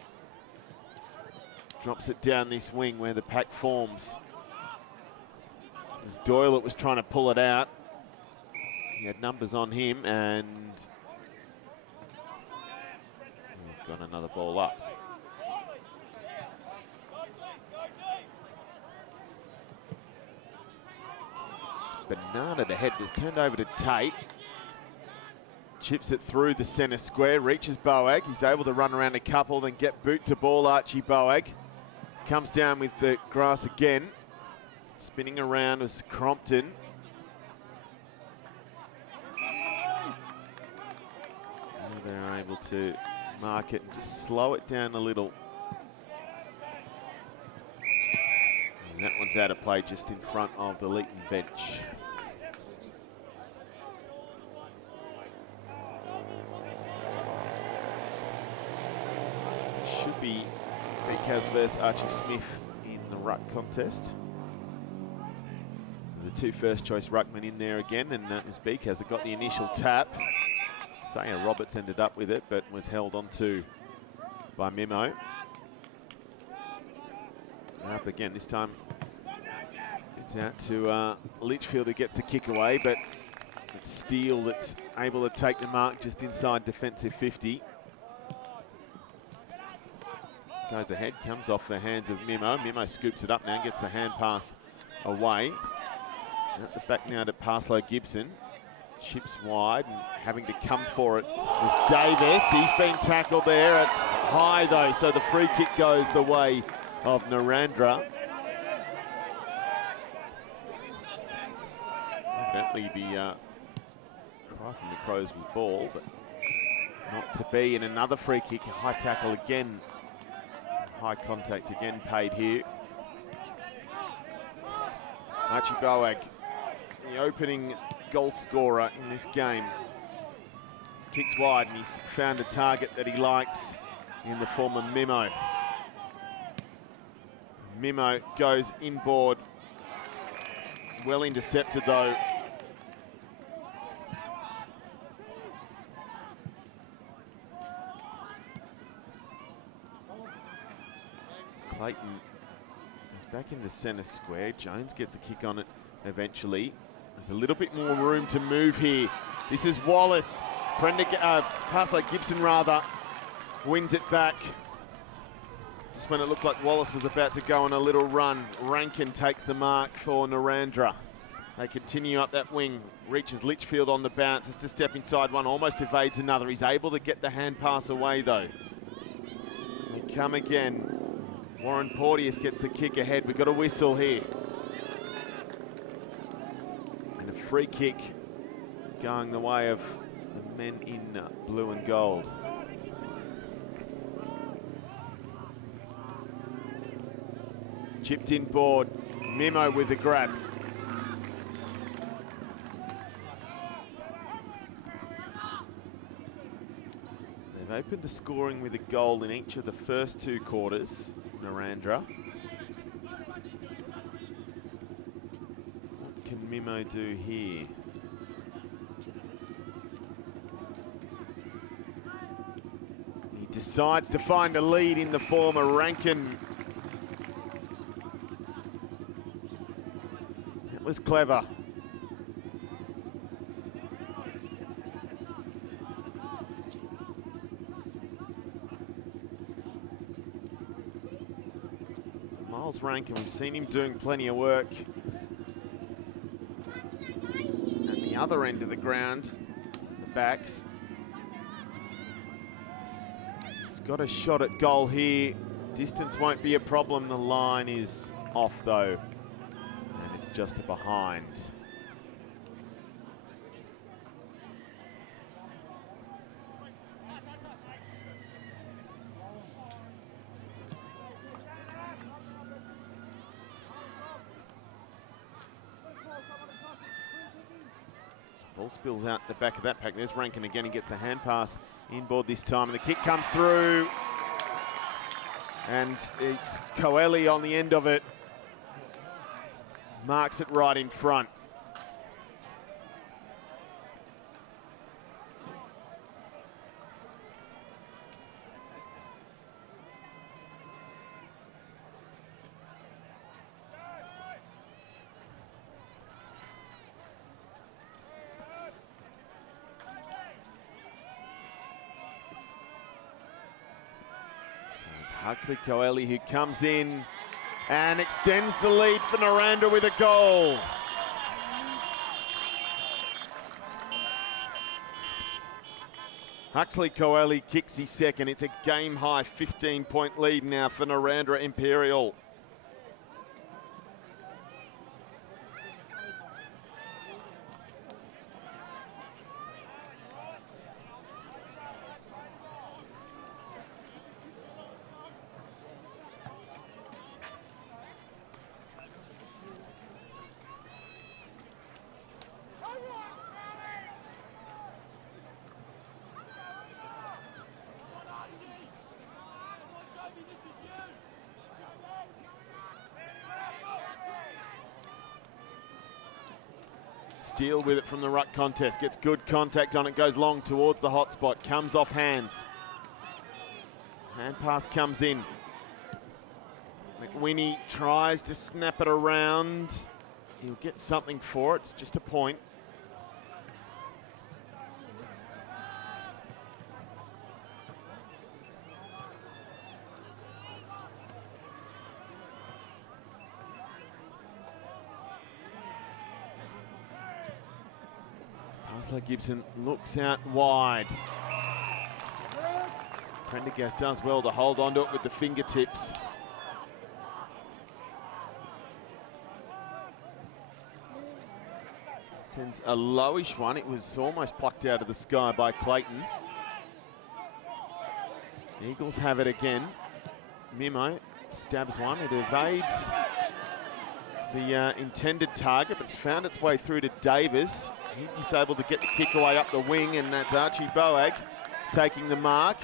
Drops it down this wing where the pack forms. As Doyle was trying to pull it out. He had numbers on him, and we've got another ball up. Banana, the head was turned over to Tate. Chips it through the centre square, reaches Boag. He's able to run around a couple, then get boot to ball. Archie Boag comes down with the grass again. Spinning around was Crompton. Now they're able to mark it and just slow it down a little. And that one's out of play just in front of the Leeton bench. Should be Beekhouse versus Archie Smith in the ruck contest. The two first choice ruckmen in there again, and it was Beekhouse that got the initial tap. Sayer Roberts ended up with it, but was held onto by Mimo. Up again, this time it's out to Litchfield who gets the kick away, but it's Steele that's able to take the mark just inside defensive 50. Goes ahead, comes off the hands of Mimo. Mimo scoops it up now, gets the hand pass away. At the back now to Parslow Gibson. Chips wide and having to come for it is Davis. He's been tackled there. It's high though, so the free kick goes the way of Narrandera. Evidently the cry from the Crows with ball, but not to be. And another free kick, a high tackle again. High contact again paid here. Archie Boag, the opening goal scorer in this game. He kicks wide and he's found a target that he likes in the form of Mimo. Mimo goes inboard. Well intercepted though. Clayton is back in the centre square. Jones gets a kick on it eventually. There's a little bit more room to move here. This is Wallace. Parslow Gibson rather wins it back. Just when it looked like Wallace was about to go on a little run, Rankin takes the mark for Narrandera. They continue up that wing, reaches Litchfield on the bounce, has to step inside one, almost evades another. He's able to get the hand pass away though. They come again. Warren Porteous gets the kick ahead. We've got a whistle here. And a free kick going the way of the men in blue and gold. Chipped in board, Memo with the grab. They've opened the scoring with a goal in each of the first two quarters, Narrandera. What can Memo do here? He decides to find a lead in the form of Rankin. That was clever. Miles Rankin, we've seen him doing plenty of work at the other end of the ground, the backs. He's got a shot at goal here. Distance won't be a problem. The line is off though, and it's just a behind. Ball spills out the back of that pack. There's Rankin again. He gets a hand pass inboard this time, and the kick comes through. And it's Coeli on the end of it. Marks it right in front. Huxley Coeli who comes in and extends the lead for Narrandera with a goal. Huxley Coeli kicks his second. It's a game-high 15-point lead now for Narrandera Imperial. Steele with it from the ruck contest, gets good contact on it, goes long towards the hot spot, comes off hands. Hand pass comes in. McWhinney tries to snap it around. He'll get something for it, it's just a point. Gibson looks out wide. Prendergast does well to hold on to it with the fingertips. Sends a lowish one. It was almost plucked out of the sky by Clayton. Eagles have it again. Memo stabs one. It evades the intended target, but it's found its way through to Davis. He's able to get the kick away up the wing, and that's Archie Boag taking the mark.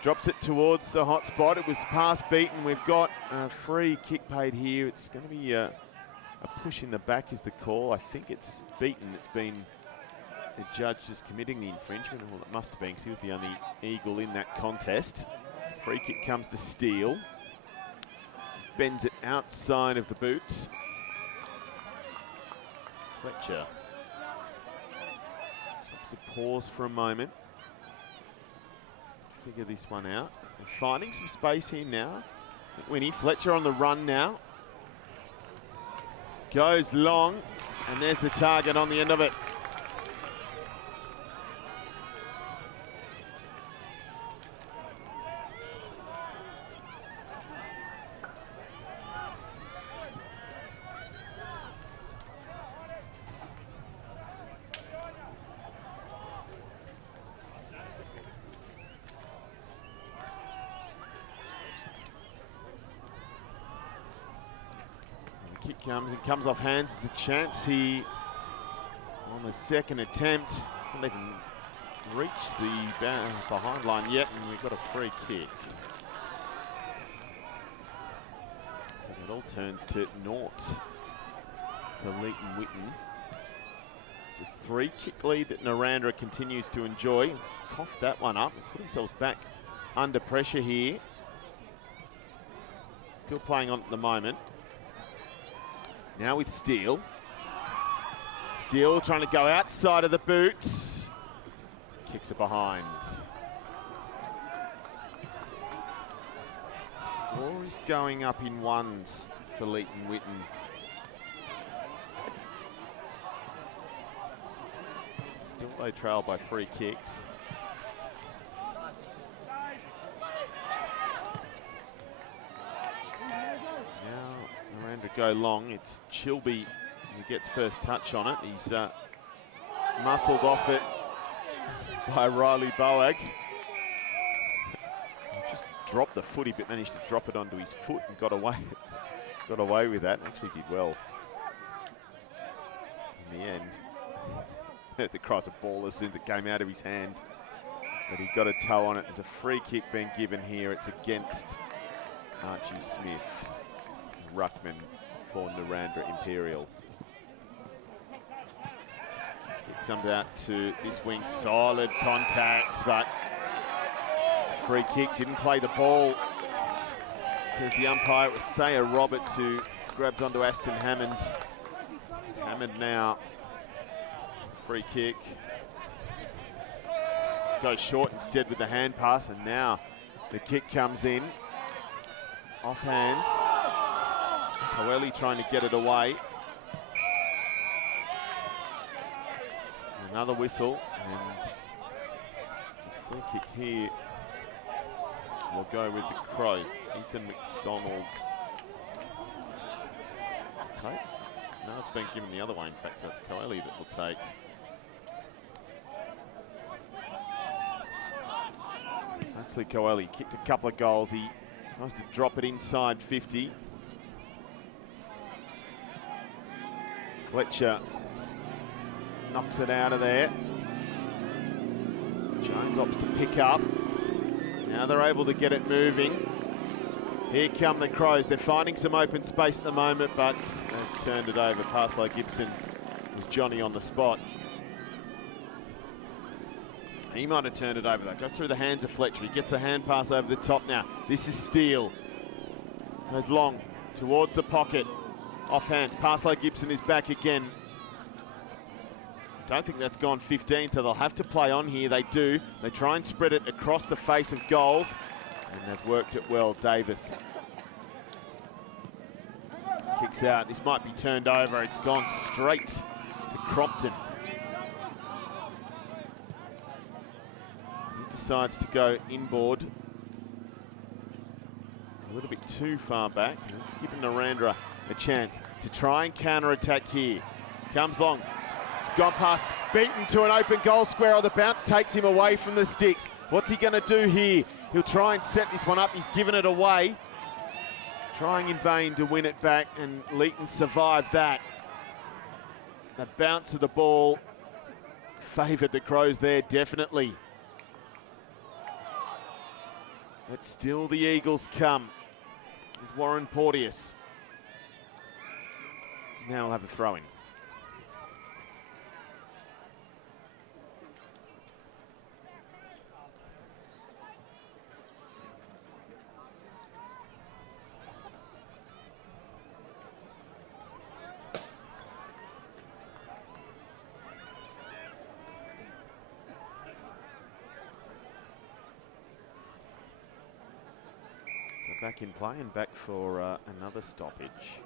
Drops it towards the hot spot. It was pass beaten. We've got a free kick paid here. It's going to be a push in the back is the call. I think it's beaten. It's been the judge just committing the infringement. Well, it must have been because he was the only Eagle in that contest. Free kick comes to Steele. Bends it outside of the boot. Fletcher Just a pause for a moment. Figure this one out. They're finding some space here now. Winnie Fletcher on the run now. Goes long, and there's the target on the end of it. Kick comes and comes off hands. There's a chance he, on the second attempt, doesn't even reach the behind line yet, and we've got a free kick. So it all turns to naught for LEETON Whitten. It's a 3-kick lead that Narrandera continues to enjoy. Coughed that one up, put themselves back under pressure here. Still playing on at the moment. Now with Steele. Steele trying to go outside of the boots. Kicks it behind. Score is going up in ones for LEETON Whitten. Still they trail by 3 kicks. Go long. It's Chilby who gets first touch on it. He's muscled off it by Riley Boag. Just dropped the footy, but managed to drop it onto his foot and got away with that. Actually did well in the end. Heard the cries of ball as soon as it came out of his hand, but he got a toe on it. There's a free kick being given here. It's against Archie Smith, ruckman for Narrandera Imperial. Kicks them out to this wing, solid contact, but free kick, didn't play the ball. Says the umpire, it was Saya Roberts who grabbed onto Aston Hammond. Hammond now, free kick. Goes short instead with the hand pass, and now the kick comes in. Off hands. Coeli trying to get it away. Another whistle, and the free kick here will go with the Crows. It's Ethan McDonald. Take? No, it's been given the other way, in fact, so it's Coeli that will take. Actually, Coeli kicked a couple of goals. He tries to drop it inside 50. Fletcher knocks it out of there. Jones opts to pick up. Now they're able to get it moving. Here come the Crows. They're finding some open space at the moment, but they've turned it over. Parslow Gibson was Johnny on the spot. He might have turned it over though, just through the hands of Fletcher. He gets the hand pass over the top now. This is Steele. Goes long towards the pocket. Off hands, Parslow Gibson is back again. Don't think that's gone 15, so they'll have to play on here. They do. They try and spread it across the face of goals, and they've worked it well. Davis kicks out. This might be turned over. It's gone straight to Crompton. He decides to go inboard. A little bit too far back. It's given Narrandera a chance to try and counter-attack here. Comes long. It's gone past, beaten to an open goal square. The bounce takes him away from the sticks. What's he going to do here? He'll try and set this one up. He's given it away. Trying in vain to win it back, and LEETON survived that. The bounce of the ball favoured the Crows there, definitely. But still the Eagles come with Warren Porteous. Now we'll have a throw-in. Back in play and back for another stoppage.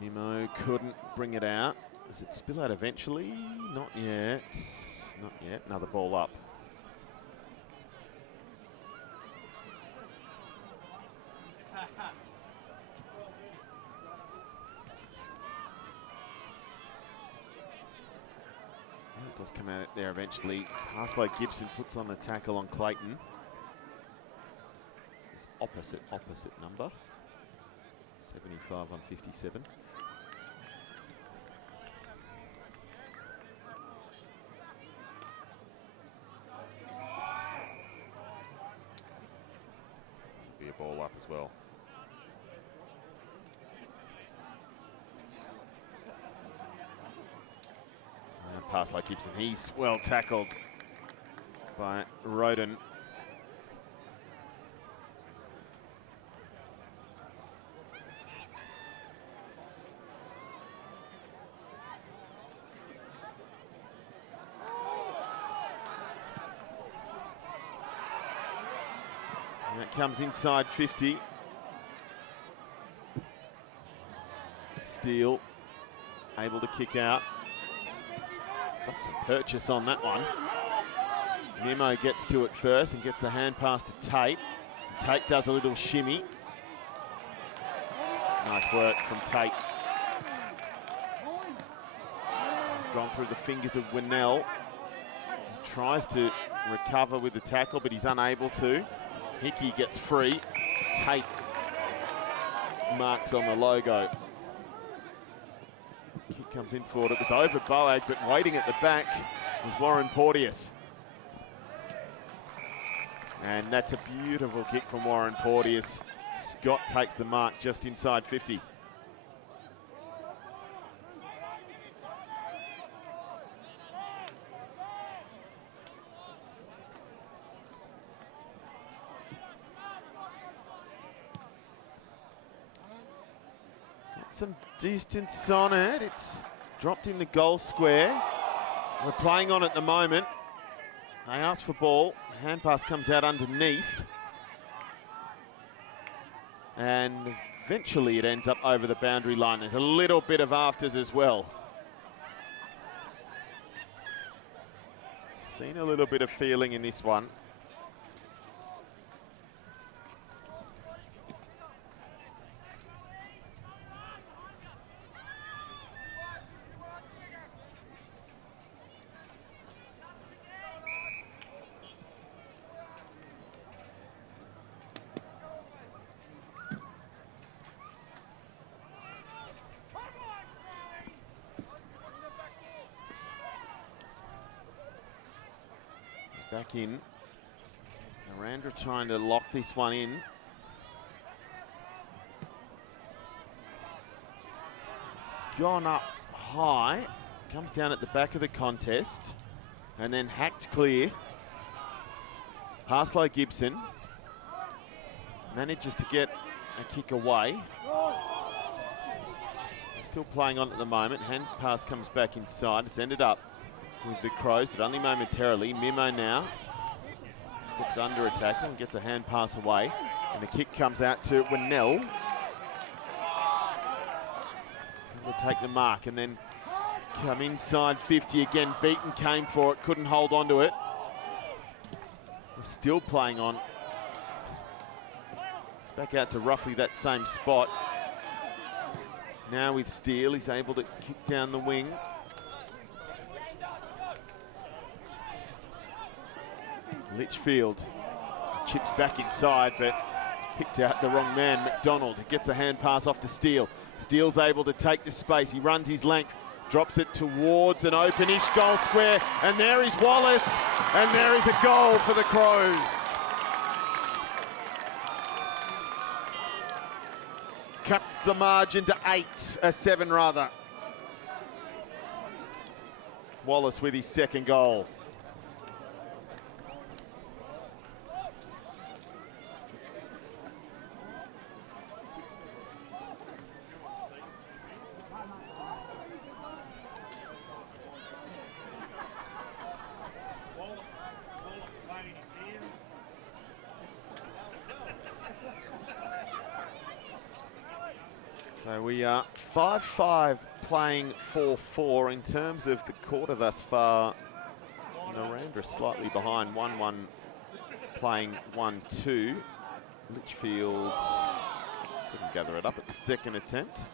Nimmo couldn't bring it out. Does it spill out eventually? Not yet. Not yet. Another ball up. It does come out there eventually. Parslow Gibson puts on the tackle on Clayton. It's opposite number. 75 on 57. Be a ball up as well. And Parslow Gibson, he's well tackled by Roden. And it comes inside 50. Steele able to kick out. Got some purchase on that one. Nimmo gets to it first and gets the hand pass to Tate. Tate does a little shimmy. Nice work from Tate. Gone through the fingers of Winnell. Tries to recover with the tackle, but he's unable to. Hickey gets free. Tate marks on the logo. Kick comes in for it. It was over Boag, but waiting at the back was Warren Porteous. And that's a beautiful kick from Warren Porteous. Scott takes the mark just inside 50. Some distance on it. It's dropped in the goal square. We're playing on it at the moment. They ask for ball. Hand pass comes out underneath. And eventually it ends up over the boundary line. There's a little bit of afters as well. Seen a little bit of feeling in this one. Back in. Narrandera trying to lock this one in. It's gone up high. Comes down at the back of the contest. And then hacked clear. Parslow Gibson manages to get a kick away. Still playing on at the moment. Hand pass comes back inside. It's ended up with the Crows, but only momentarily. Nimmo now steps under a tackle and gets a hand pass away. And the kick comes out to Winnell. Will take the mark and then come inside 50 again. Beaton came for it, couldn't hold on to it. We're still playing on. It's back out to roughly that same spot. Now with Steele, he's able to kick down the wing. Litchfield chips back inside, but picked out the wrong man. McDonald gets a hand pass off to Steele. Steele's able to take the space. He runs his length, drops it towards an open-ish goal square, and there is Wallace, and there is a goal for the Crows. Cuts the margin to 7 rather. Wallace with his second goal. So we are 5-5 playing 4-4 in terms of the quarter thus far. Narrandera slightly behind, 1-1 playing 1-2. Litchfield couldn't gather it up at the second attempt.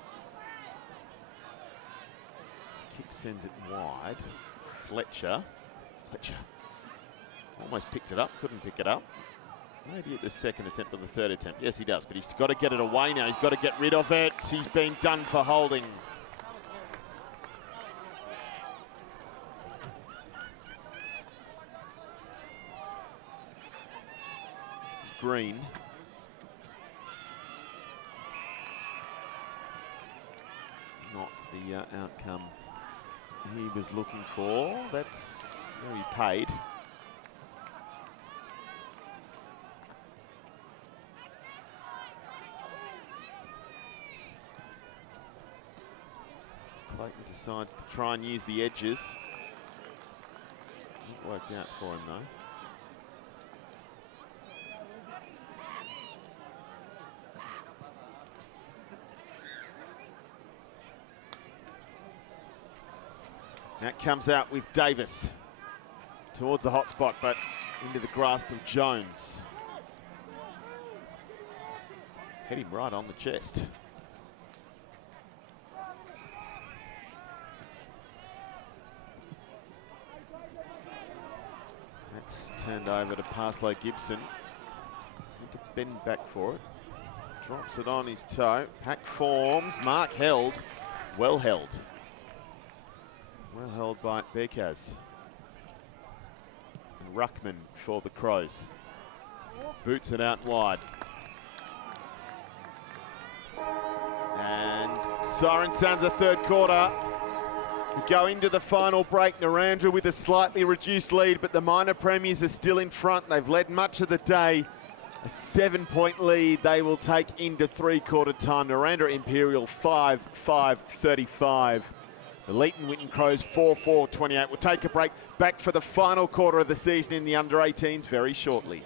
Kick sends it wide. Fletcher almost picked it up, couldn't pick it up. Maybe at the second attempt or the third attempt. Yes, he does, but he's got to get it away now. He's got to get rid of it. He's been done for holding. This is Green. It's not the outcome he was looking for. That's where he paid. Clayton decides to try and use the edges. Not worked out for him though. That comes out with Davis towards the hot spot, but into the grasp of Jones. Hit him right on the chest. That's turned over to Parslow Gibson. Need to bend back for it. Drops it on his toe. Pack forms. Mark held. Well held. Well held by Bekaz. And Ruckman for the Crows. Boots it out wide. And siren sounds a third quarter. We go into the final break. Narrandera with a slightly reduced lead, but the minor premiers are still in front. They've led much of the day. A 7-point lead they will take into three-quarter time. Narrandera Imperial 5-5-35. The LEETON Winton Crows 4-4-28. We'll take a break. Back for the final quarter of the season in the under-18s very shortly.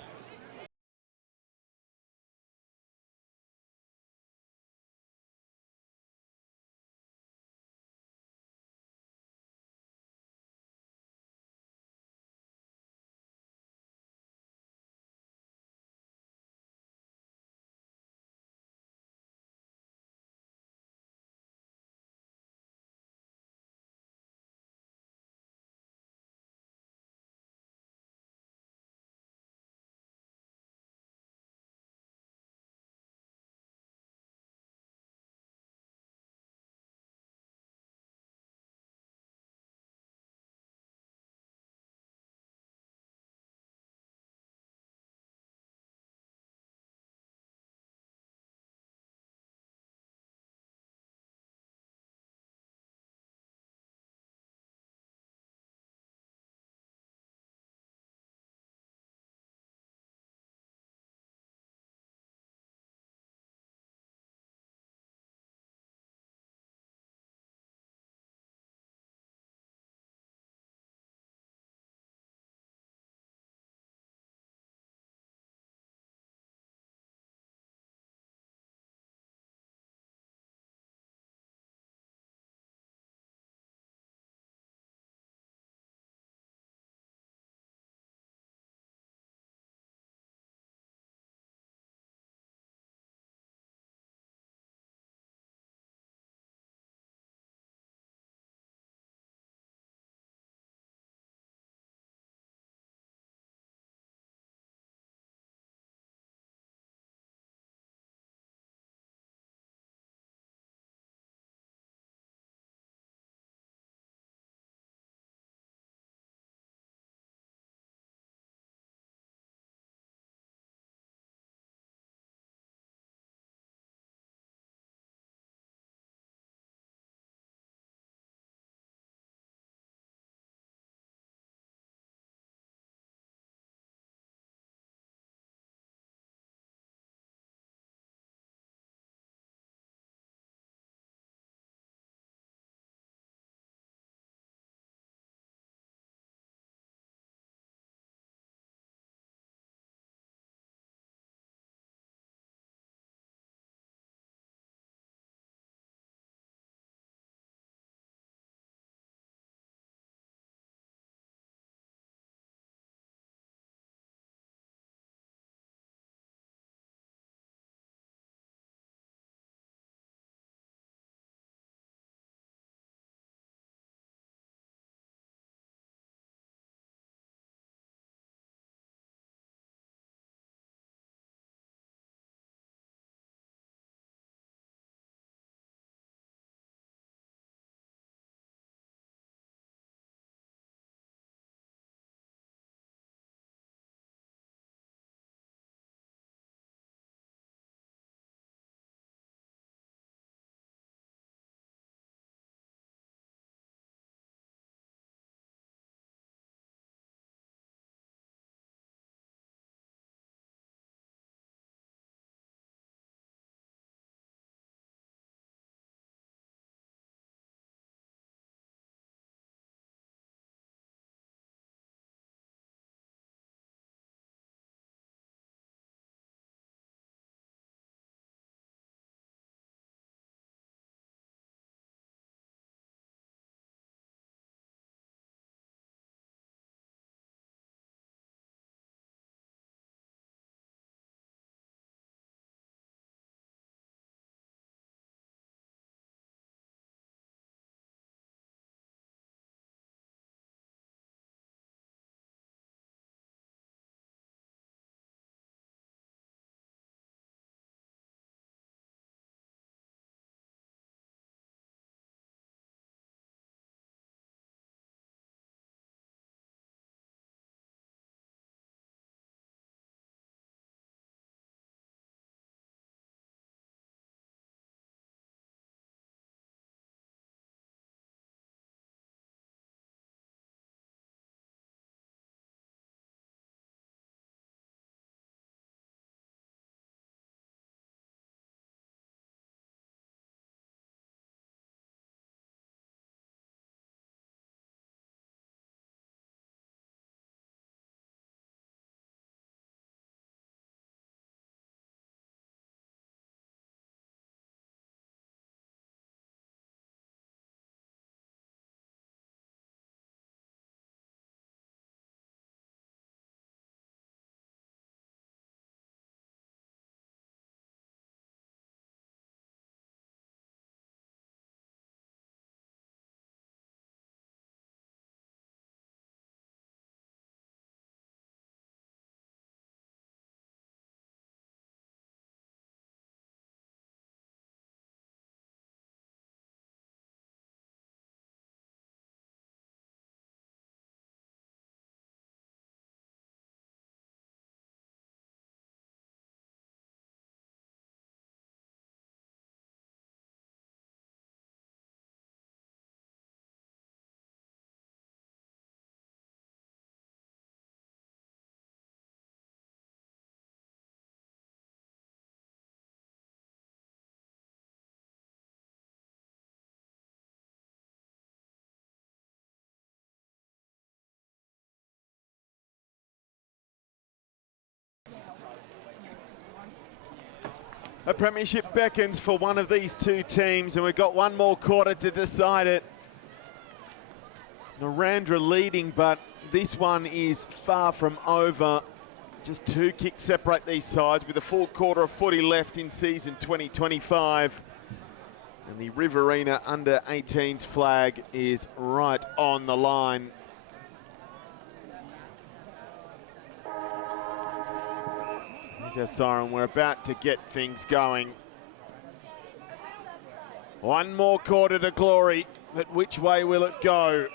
A premiership beckons for one of these two teams, and we've got one more quarter to decide it. Narrandera leading, but this one is far from over. Just 2 kicks separate these sides with a full quarter of footy left in season 2025. And the Riverina under-18s flag is right on the line. There's our siren. We're about to get things going. One more quarter to glory, but which way will it go?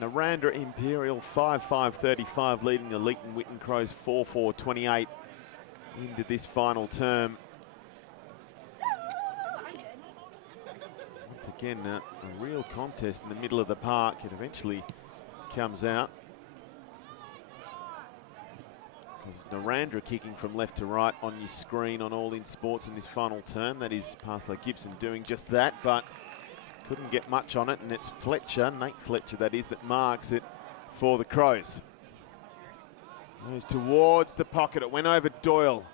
Narrandera Imperial 5-5-35 leading the LEETON Witten Crows 4-4-28 into this final term. Once again, a real contest in the middle of the park. It eventually comes out. Because Narrandera kicking from left to right on your screen on All In Sports in this final term. That is Parslow Gibson doing just that, but couldn't get much on it, and it's Fletcher, Nate Fletcher that is, that marks it for the Crows. Goes towards the pocket, it went over Doyle.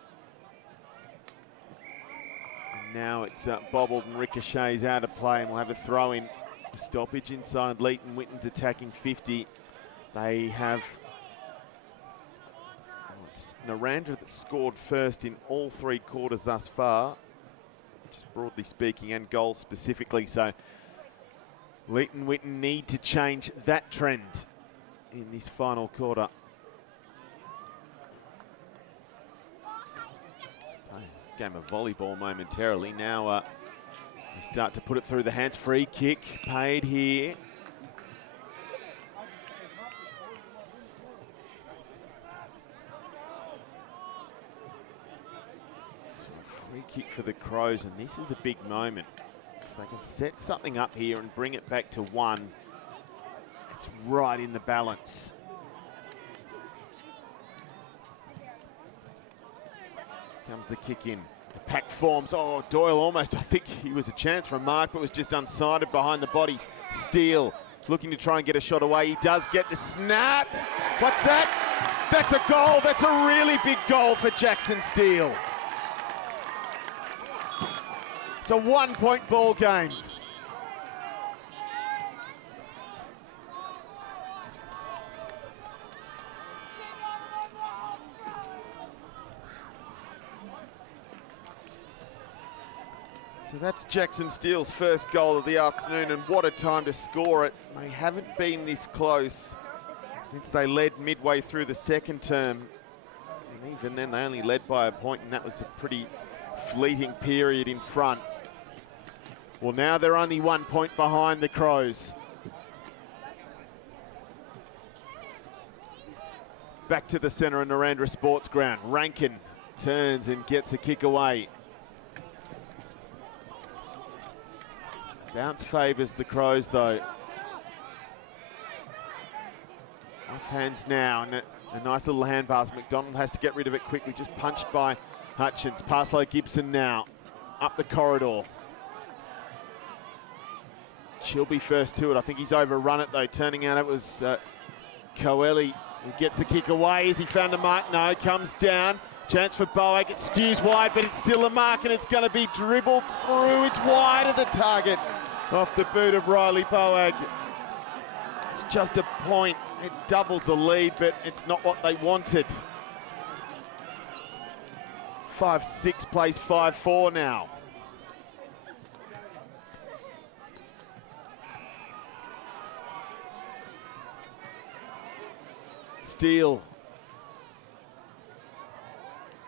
And now it's bobbled and ricochets out of play, and we'll have a throw in. Stoppage inside LEETON. Witten's attacking 50. They have Narrandera that scored first in all 3 quarters thus far, just broadly speaking, and goals specifically. So LEETON Witten need to change that trend in this final quarter. Game of volleyball momentarily. Now they start to put it through the hands. Free kick paid here. Free kick for the Crows, and this is a big moment. If they can set something up here and bring it back to 1, it's right in the balance. Comes the kick in. The pack forms. Oh, Doyle almost, I think he was a chance for a mark, but was just unsighted behind the body. Steele looking to try and get a shot away. He does get the snap. What's that? That's a goal. That's a really big goal for Jackson Steele. It's a 1-point ball game. So that's Jackson Steele's first goal of the afternoon, and what a time to score it. They haven't been this close since they led midway through the second term. And even then, they only led by a point, and that was a pretty fleeting period in front. Well, now they're only 1 point behind the Crows. Back to the centre of Narrandera Sports Ground. Rankin turns and gets a kick away. Bounce favours the Crows, though. Off hands now, and a nice little hand pass. McDonald has to get rid of it quickly, just punched by Hutchins. Parslow Gibson now, up the corridor. Chilby first to it. I think he's overrun it, though. Turning out it was Coeli who gets the kick away. Has he found a mark? No, comes down. Chance for Boag. It skews wide, but it's still a mark, and it's going to be dribbled through. It's wide of the target off the boot of Riley Boag. It's just a point. It doubles the lead, but it's not what they wanted. 5-6 plays 5-4 now. Steele.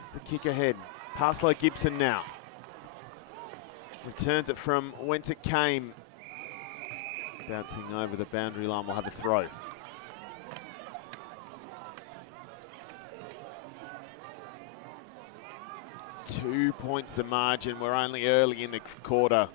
It's the kick ahead. Parslow Gibson now. Returns it from whence it came. Bouncing over the boundary line, we'll have a throw. Two points the margin. We're only early in the quarter.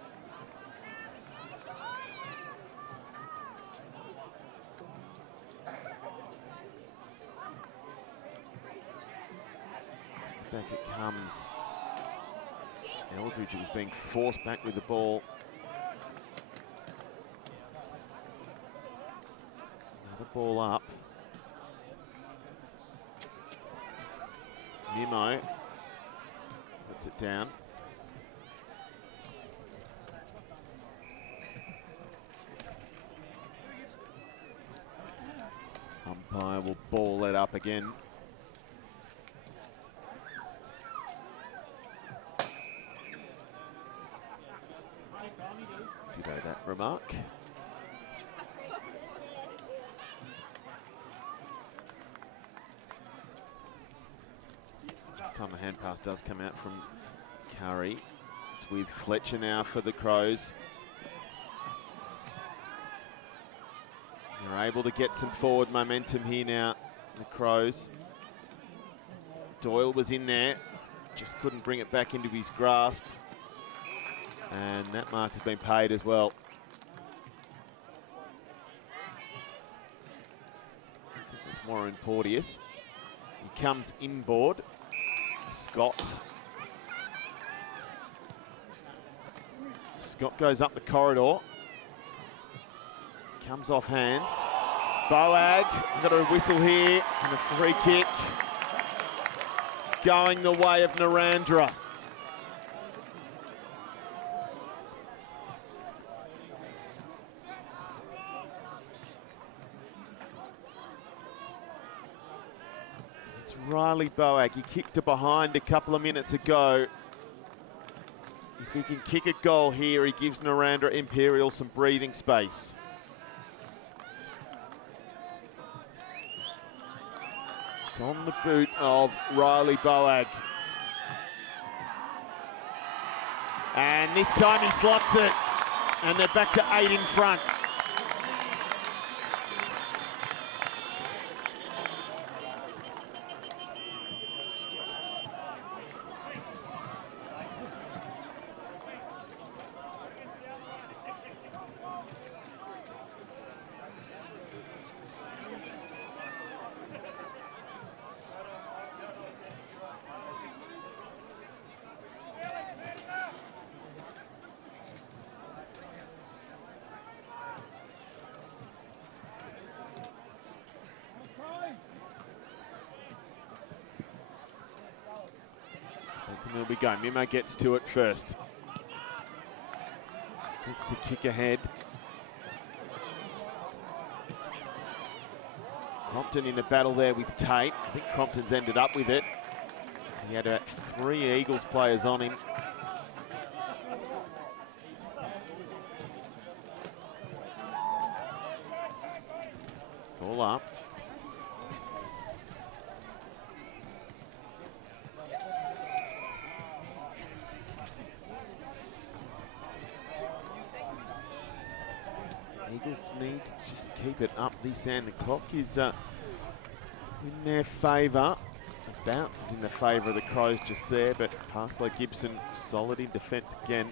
Back it comes. Eldridge was being forced back with the ball. Another ball up. Puts it down. Umpire will ball it up again. Ditto that remark. This time the hand pass does come out from Curry. It's with Fletcher now for the Crows. They're able to get some forward momentum here now, the Crows. Doyle was in there, just couldn't bring it back into his grasp. And that mark has been paid as well. I think it's Warren Porteous. He comes inboard. Scott. Scott goes up the corridor. Comes off hands. Boag, got a whistle here and a free kick. Going the way of Narrandera. It's Riley Boag. He kicked it behind a couple of minutes ago. If he can kick a goal here, he gives Narrandera Imperial some breathing space. It's on the boot of Riley Boag. And this time he slots it. And they're back to 8 in front. Here we go. Mimo gets to it first. Gets the kick ahead. Crompton in the battle there with Tate. I think Crompton's ended up with it. He had about 3 Eagles players on him. Ball up. Eagles need to just keep it up this end. The clock is in their favour. The bounce is in the favour of the Crows just there, but Parslow Gibson solid in defence again.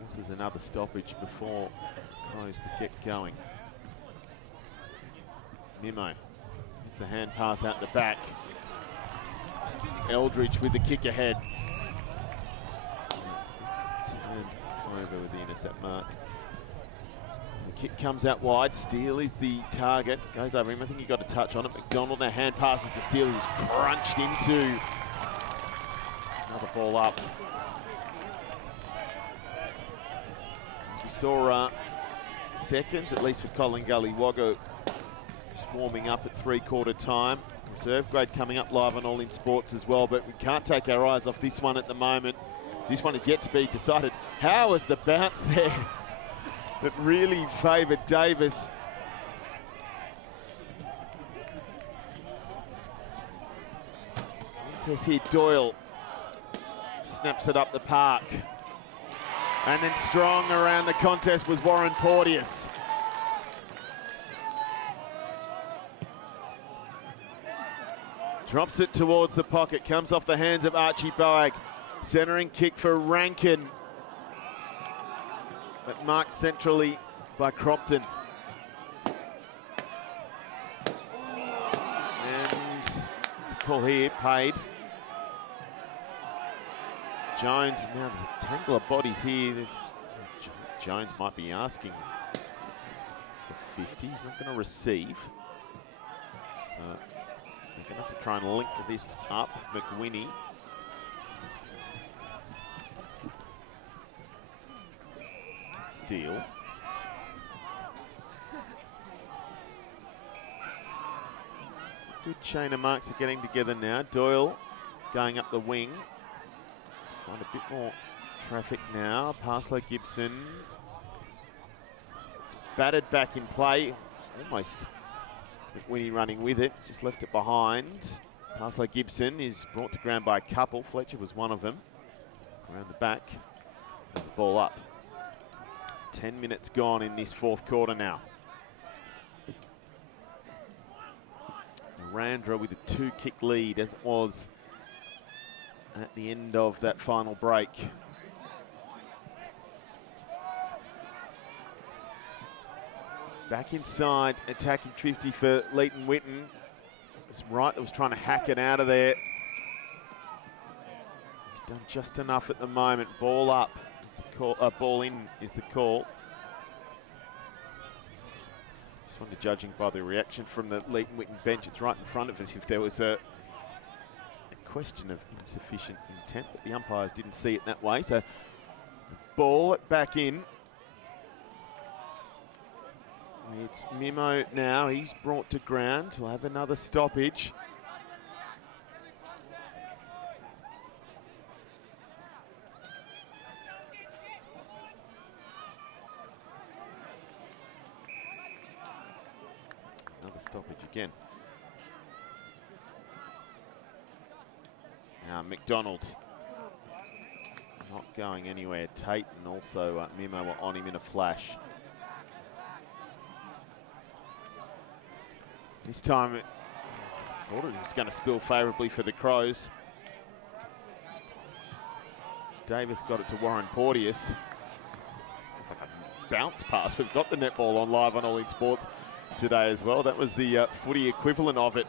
Forces another stoppage before Crows could get going. Mimo. It's a hand pass out the back. Eldridge with the kick ahead. It's turned over with the intercept mark. The kick comes out wide. Steele is the target. Goes over him. I think he got a touch on it. McDonald now hand passes to Steele, who's crunched into. Another ball up. As we saw seconds, at least for Colin Gully Wagga, just warming up at 3/4 time. Reserve grade coming up live on All In Sports as well, but we can't take our eyes off this one at the moment. This one is yet to be decided. How was the bounce there that really favoured Davis? Contest here, Doyle snaps it up the park. And then strong around the contest was Warren Porteous. Drops it towards the pocket, comes off the hands of Archie Boag. Centering kick for Rankin, but marked centrally by Crompton. And it's a call here, paid. Jones, now there's a tangle of bodies here. Jones might be asking for 50. He's not going to receive. So They're going to have to try and link this up. McWhinney. Steele. Good chain of marks are getting together now. Doyle going up the wing. Find a bit more traffic now. Parslow Gibson. It's battered back in play. It's almost McWhinney running with it. Just left it behind. Parslow Gibson is brought to ground by a couple. Fletcher was one of them. Around the back. And the ball up. 10 minutes gone in this fourth quarter now. Narrandera with a 2-kick lead as it was at the end of that final break. Back inside, attacking 50 for Leighton Witten. It was Wright that was trying to hack it out of there. He's done just enough at the moment. Ball up, is the call, ball in is the call. Just wonder, judging by the reaction from the Leighton Witten bench, it's right in front of us if there was a question of insufficient intent, but the umpires didn't see it that way. So the ball back in. It's Mimo now. He's brought to ground. We'll have another stoppage. Another stoppage again. Now McDonald not going anywhere. Tate and also Mimo were on him in a flash. This time, I thought it was going to spill favourably for the Crows. Davis got it to Warren Porteous. It's like a bounce pass. We've got the netball on live on All In Sports today as well. That was the footy equivalent of it.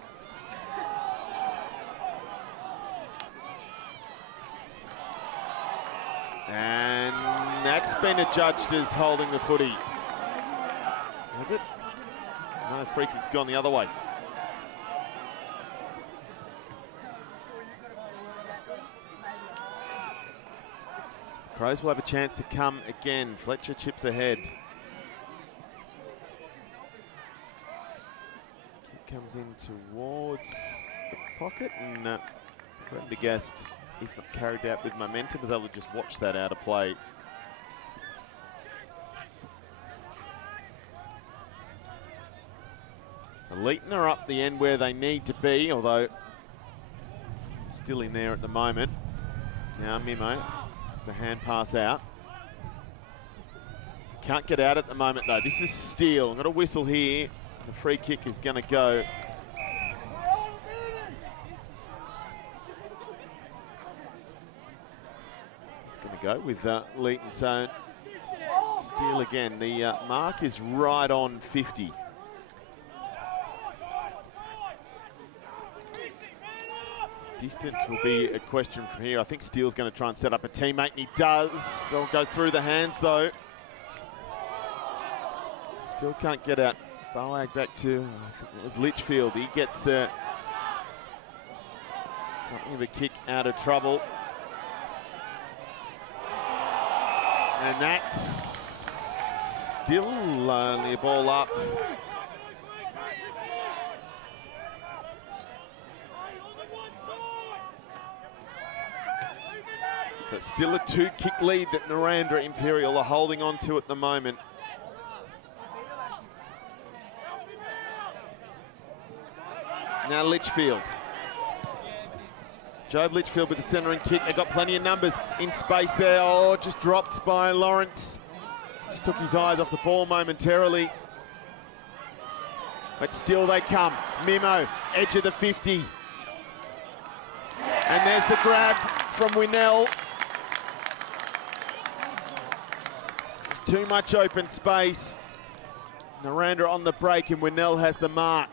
And that's been adjudged as holding the footy. Has it? No, free kick's gone the other way. Crows will have a chance to come again. Fletcher chips ahead. Kick comes in towards the pocket, and Prendergast, if not carried out with momentum, was able to just watch that out of play. So Leighton are up the end where they need to be, although still in there at the moment. Now Mimo, it's the hand pass out. Can't get out at the moment though. This is Steele. Got a whistle here. The free kick is going to go. It's going to go with Leighton. So Steele again. The mark is right on 50. Distance will be a question from here. I think Steele's going to try and set up a teammate, and he does. So go through the hands though. Still can't get out. Boag back to, I think it was Litchfield. He gets something of a kick out of trouble. And that's still only a ball up. So still a 2-kick lead that Narrandera Imperial are holding on to at the moment. Now Litchfield. Job Litchfield with the centering kick. They've got plenty of numbers in space there. Oh, just dropped by Lawrence. Just took his eyes off the ball momentarily. But still they come. Mimo, edge of the 50. And there's the grab from Winnell. There's too much open space. Narrandera on the break, and Winnell has the mark.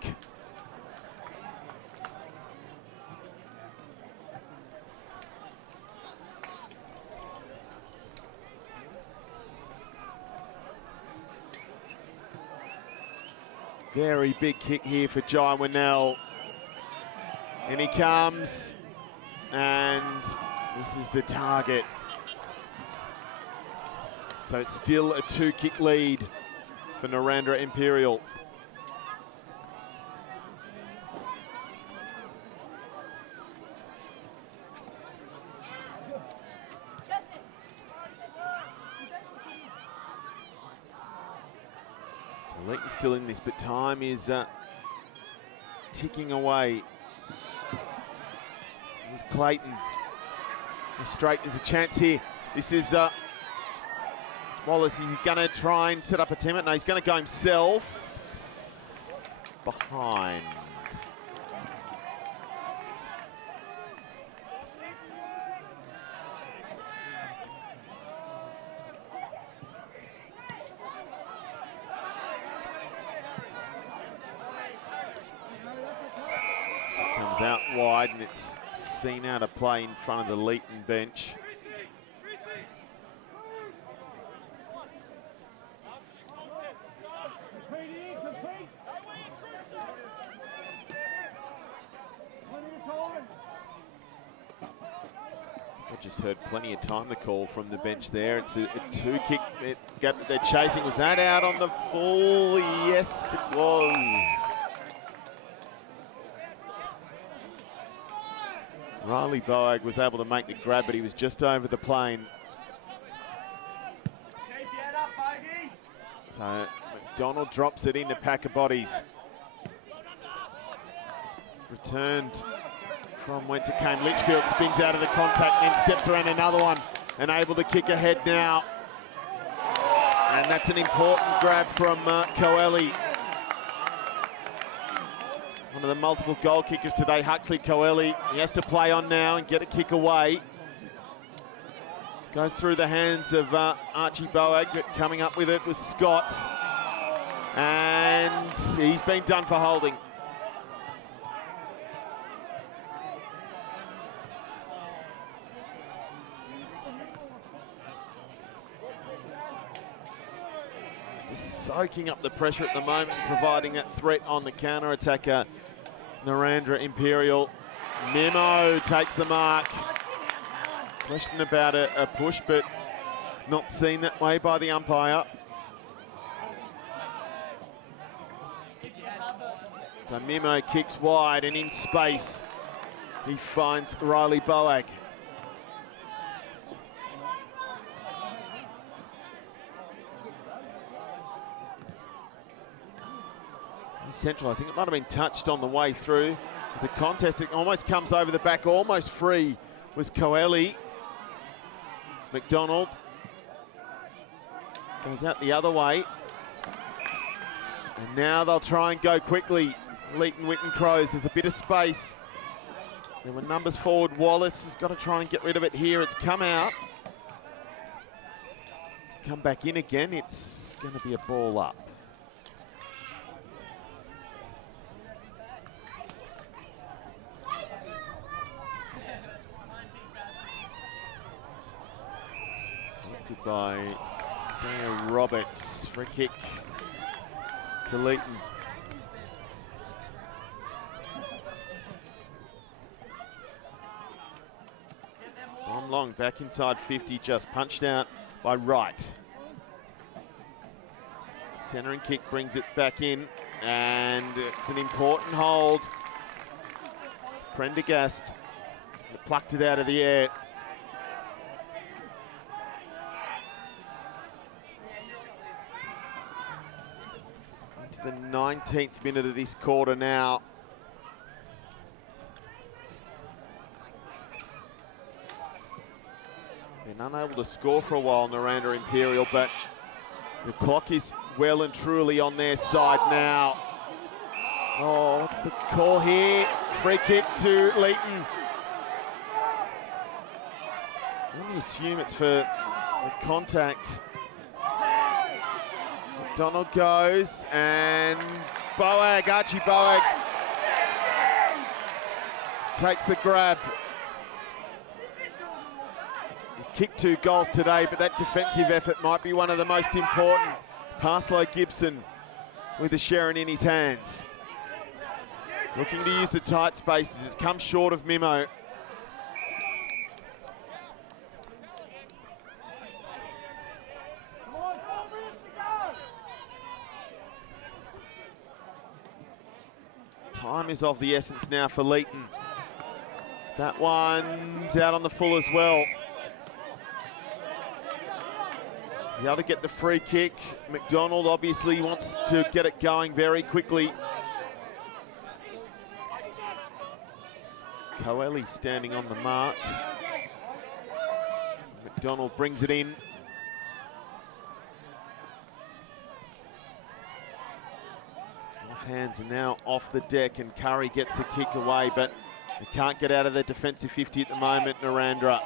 Very big kick here for Jai Winnell. In he comes, and this is the target. So it's still a 2-kick lead for Narrandera Imperial. So LEETON's still in this, but time is ticking away. Here's Clayton. Straight, there's a chance here. This is Wallace. He's going to try and set up a teammate. No, he's going to go himself behind. Comes out wide, and it's seen out of play in front of the LEETON bench. I just heard plenty of time to call from the bench there. It's a 2-kick gap that they're chasing. Was that out on the full? Yes, it was. Riley Boag was able to make the grab, but he was just over the plane. So McDonald drops it into pack of bodies. Returned from whence it came. Litchfield spins out of the contact, then steps around another one and able to kick ahead now. And that's an important grab from Coeli. One of the multiple goal kickers today, Huxley Coeli. He has to play on now and get a kick away. Goes through the hands of Archie Boag, but coming up with it was Scott. And he's been done for holding. Just soaking up the pressure at the moment, providing that threat on the counter-attacker. Narrandera Imperial. Memo takes the mark. Question about a push, but not seen that way by the umpire. So Memo kicks wide, and in space he finds Riley Boag. Central, I think it might have been touched on the way through. There's a contest, it almost comes over the back, almost free was Coeli. McDonald goes out the other way. And now they'll try and go quickly. LEETON Witten Crows, there's a bit of space. There were numbers forward. Wallace has got to try and get rid of it here. It's come out. It's come back in again. It's going to be a ball up. By Sarah Roberts, free kick to LEETON. Bomb long, back inside 50, just punched out by Wright. Centering kick brings it back in, and it's an important hold. Prendergast plucked it out of the air. The 19th minute of this quarter now. Been unable to score for a while, Narrandera Imperial, but the clock is well and truly on their side now. Oh, what's the call here? Free kick to LEETON. I only assume it's for the contact. McDonald goes, and Boag, Archie Boag takes the grab. He's kicked 2 goals today, but that defensive effort might be one of the most important. Parslow Gibson with the Sharon in his hands. Looking to use the tight spaces. It's come short of Mimo. Time is of the essence now for LEETON. That one's out on the full as well. Be able to get the free kick. McDonald obviously wants to get it going very quickly. Coeli standing on the mark. McDonald brings it in. Off hands and now off the deck, and Curry gets the kick away, but they can't get out of their defensive 50 at the moment, Narrandera.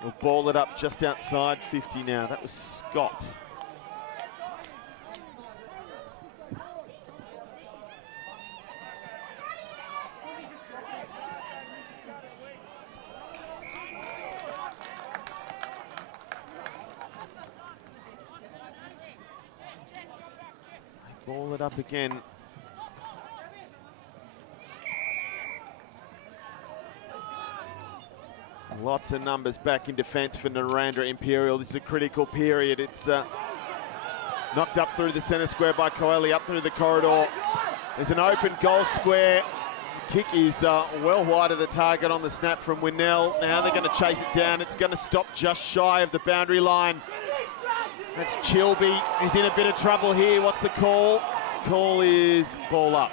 They'll ball it up just outside 50 now. That was Scott. They ball it up again. Lots of numbers back in defence for Narrandera Imperial. This is a critical period. It's knocked up through the centre square by Coeli, up through the corridor. There's an open goal square. The kick is well wide of the target on the snap from Winnell. Now they're going to chase it down. It's going to stop just shy of the boundary line. That's Chilby. He's in a bit of trouble here. What's the call? Call is ball up.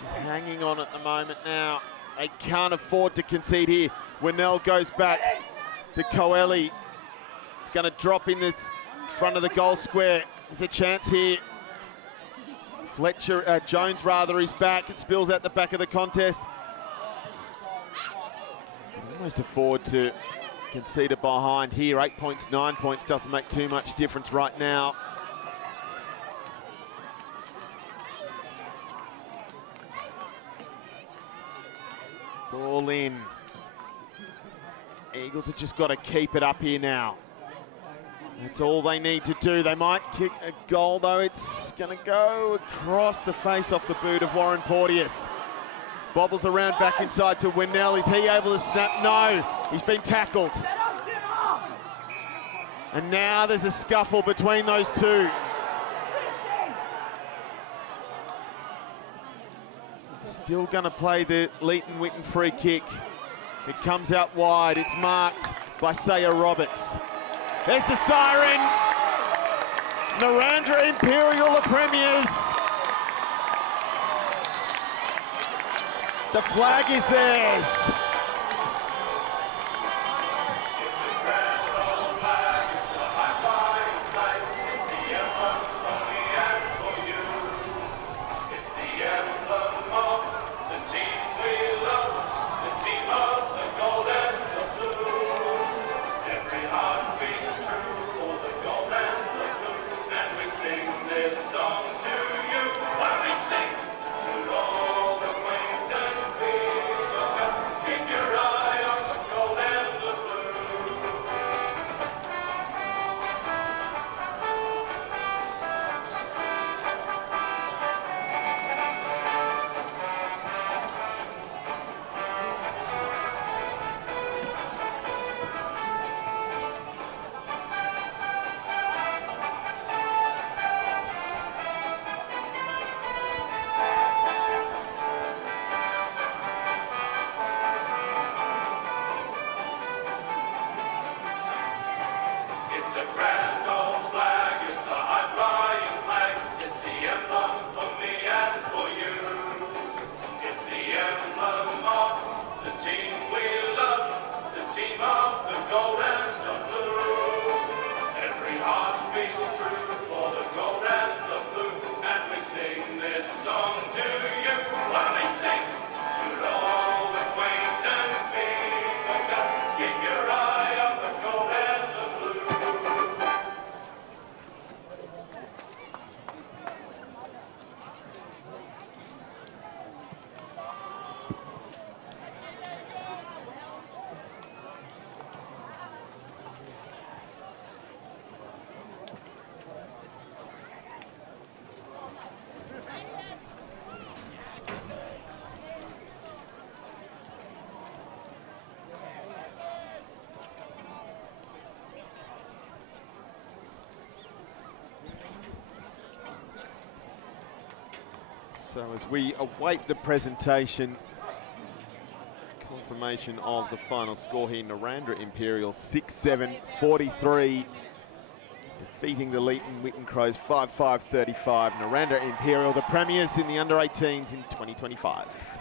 Just hanging on at the moment now. They can't afford to concede here. Winnell goes back to Coeli. It's going to drop in this front of the goal square. There's a chance here. Jones rather is back. It spills out the back of the contest. Almost afford to concede it behind here. 8 points, 9 points doesn't make too much difference right now. Ball in. Eagles have just got to keep it up here now. That's all they need to do. They might kick a goal, though. It's going to go across the face off the boot of Warren Porteous. Bobbles around back inside to Winnell. Is he able to snap? No, he's been tackled. And now there's a scuffle between those two. Still going to play the LEETON Witten free kick. It comes out wide. It's marked by Saya Roberts. There's the siren. Narrandera Imperial, the premiers. The flag is theirs. So as we await the presentation, confirmation of the final score here, Narrandera Imperial 6-7-43, defeating the LEETON Crows 5-5-35. Narrandera Imperial, the premiers in the under-18s in 2025.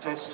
Test.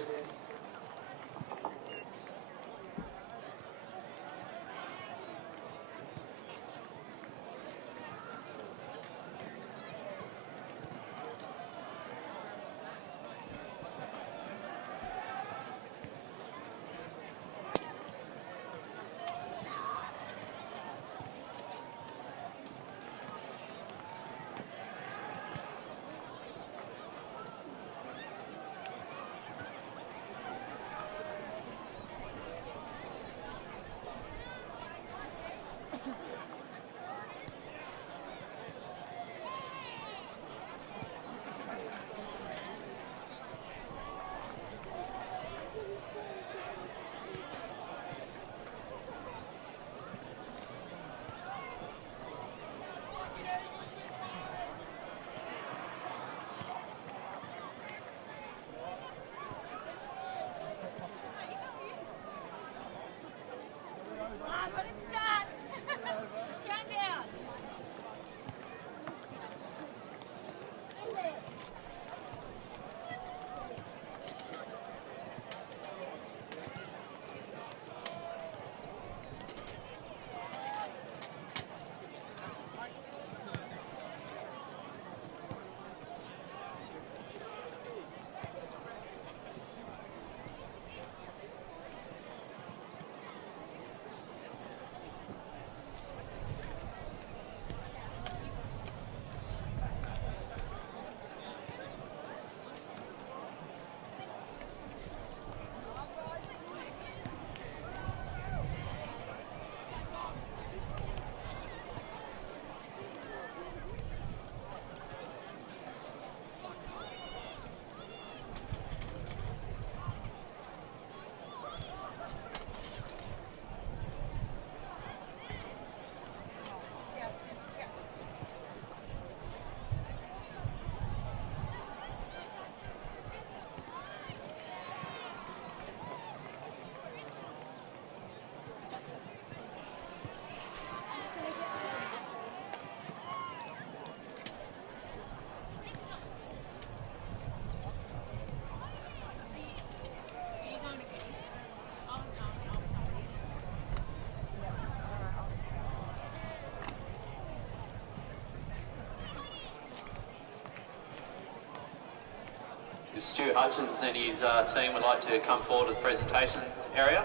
Stu Hutchins and his team would like to come forward to the presentation area.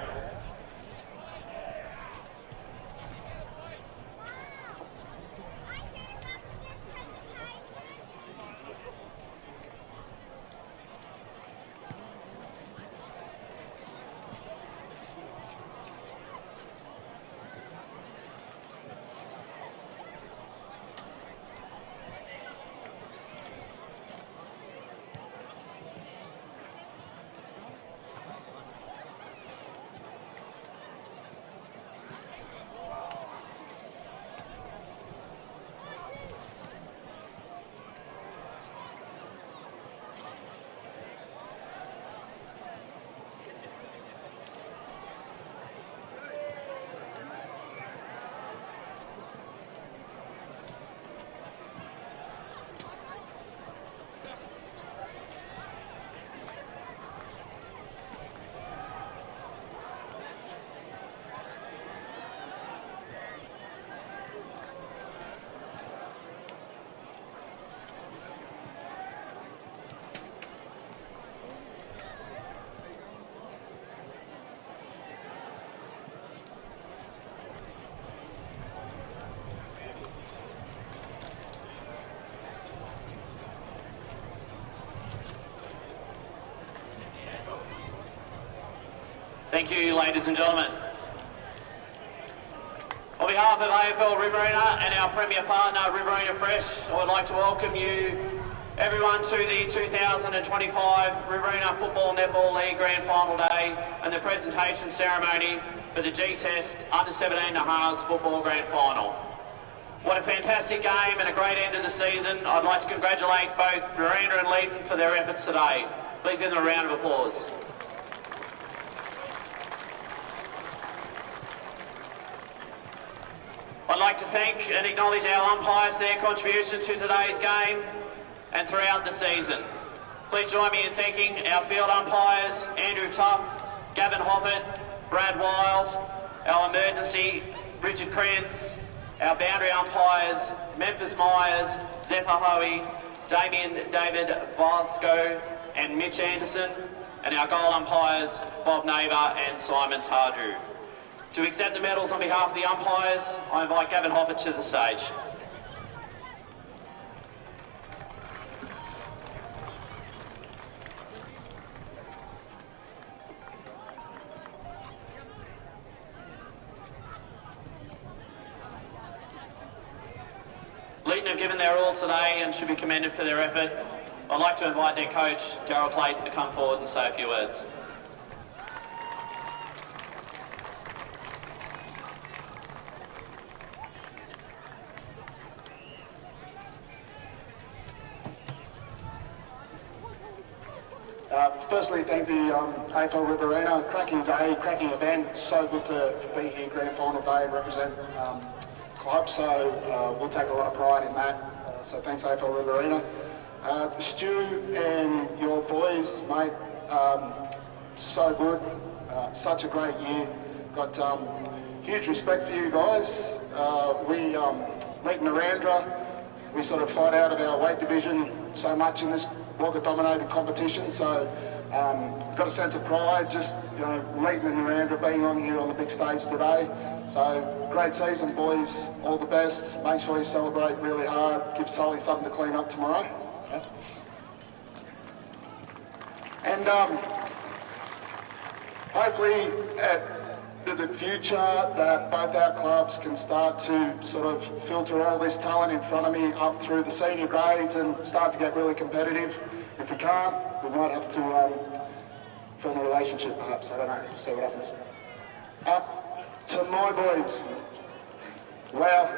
Thank you, ladies and gentlemen. On behalf of AFL Riverina and our premier partner, Riverina Fresh, I would like to welcome you, everyone, to the 2025 Riverina Football Netball League Grand Final Day and the presentation ceremony for the G-Test U17.5s Football Grand Final. What a fantastic game and a great end to the season. I'd like to congratulate both Riverina and LEETON for their efforts today. Please give them a round of applause. I'd like to thank and acknowledge our umpires for their contribution to today's game and throughout the season. Please join me in thanking our field umpires, Andrew Tuck, Gavin Hoppert, Brad Wild, our emergency, Richard Krantz, our boundary umpires, Memphis Myers, Zephyr Hoey, Damien David Vasco and Mitch Anderson, and our goal umpires, Bob Neighbour and Simon Tardrew. To accept the medals on behalf of the umpires, I invite Gavin Hoppert to the stage. LEETON have given their all today and should be commended for their effort. I'd like to invite their coach, Darryl Clayton, to come forward and say a few words. Firstly, thank the AFL Riverina. Cracking day, cracking event. So good to be here, Grand Final Day, represent club. So we'll take a lot of pride in that. So thanks, AFL Riverina. Stu and your boys, mate, so good. Such a great year. Got huge respect for you guys. We, LEETON Narrandera, we sort of fight out of our weight division so much in this Wagga-dominated competition, so got a sense of pride, just, you know, LEETON and Narrandera being on here on the big stage today. So great season, boys, all the best. Make sure you celebrate really hard, give Sully something to clean up tomorrow. Yeah. And hopefully in the future that both our clubs can start to sort of filter all this talent in front of me up through the senior grades and start to get really competitive. If we can't, we might have to form a relationship perhaps, I don't know, see what happens. To my boys, wow,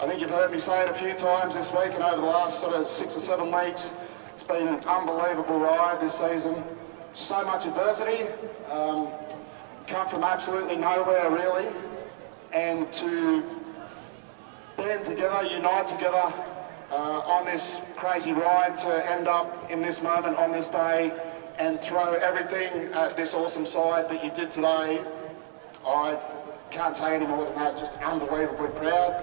I think you've heard me say it a few times this week and over the last sort of 6 or 7 weeks. It's been an unbelievable ride this season. So much adversity, come from absolutely nowhere really, and to band together, unite together on this crazy ride to end up in this moment on this day and throw everything at this awesome side that you did today. I can't say any more than that, just unbelievably proud.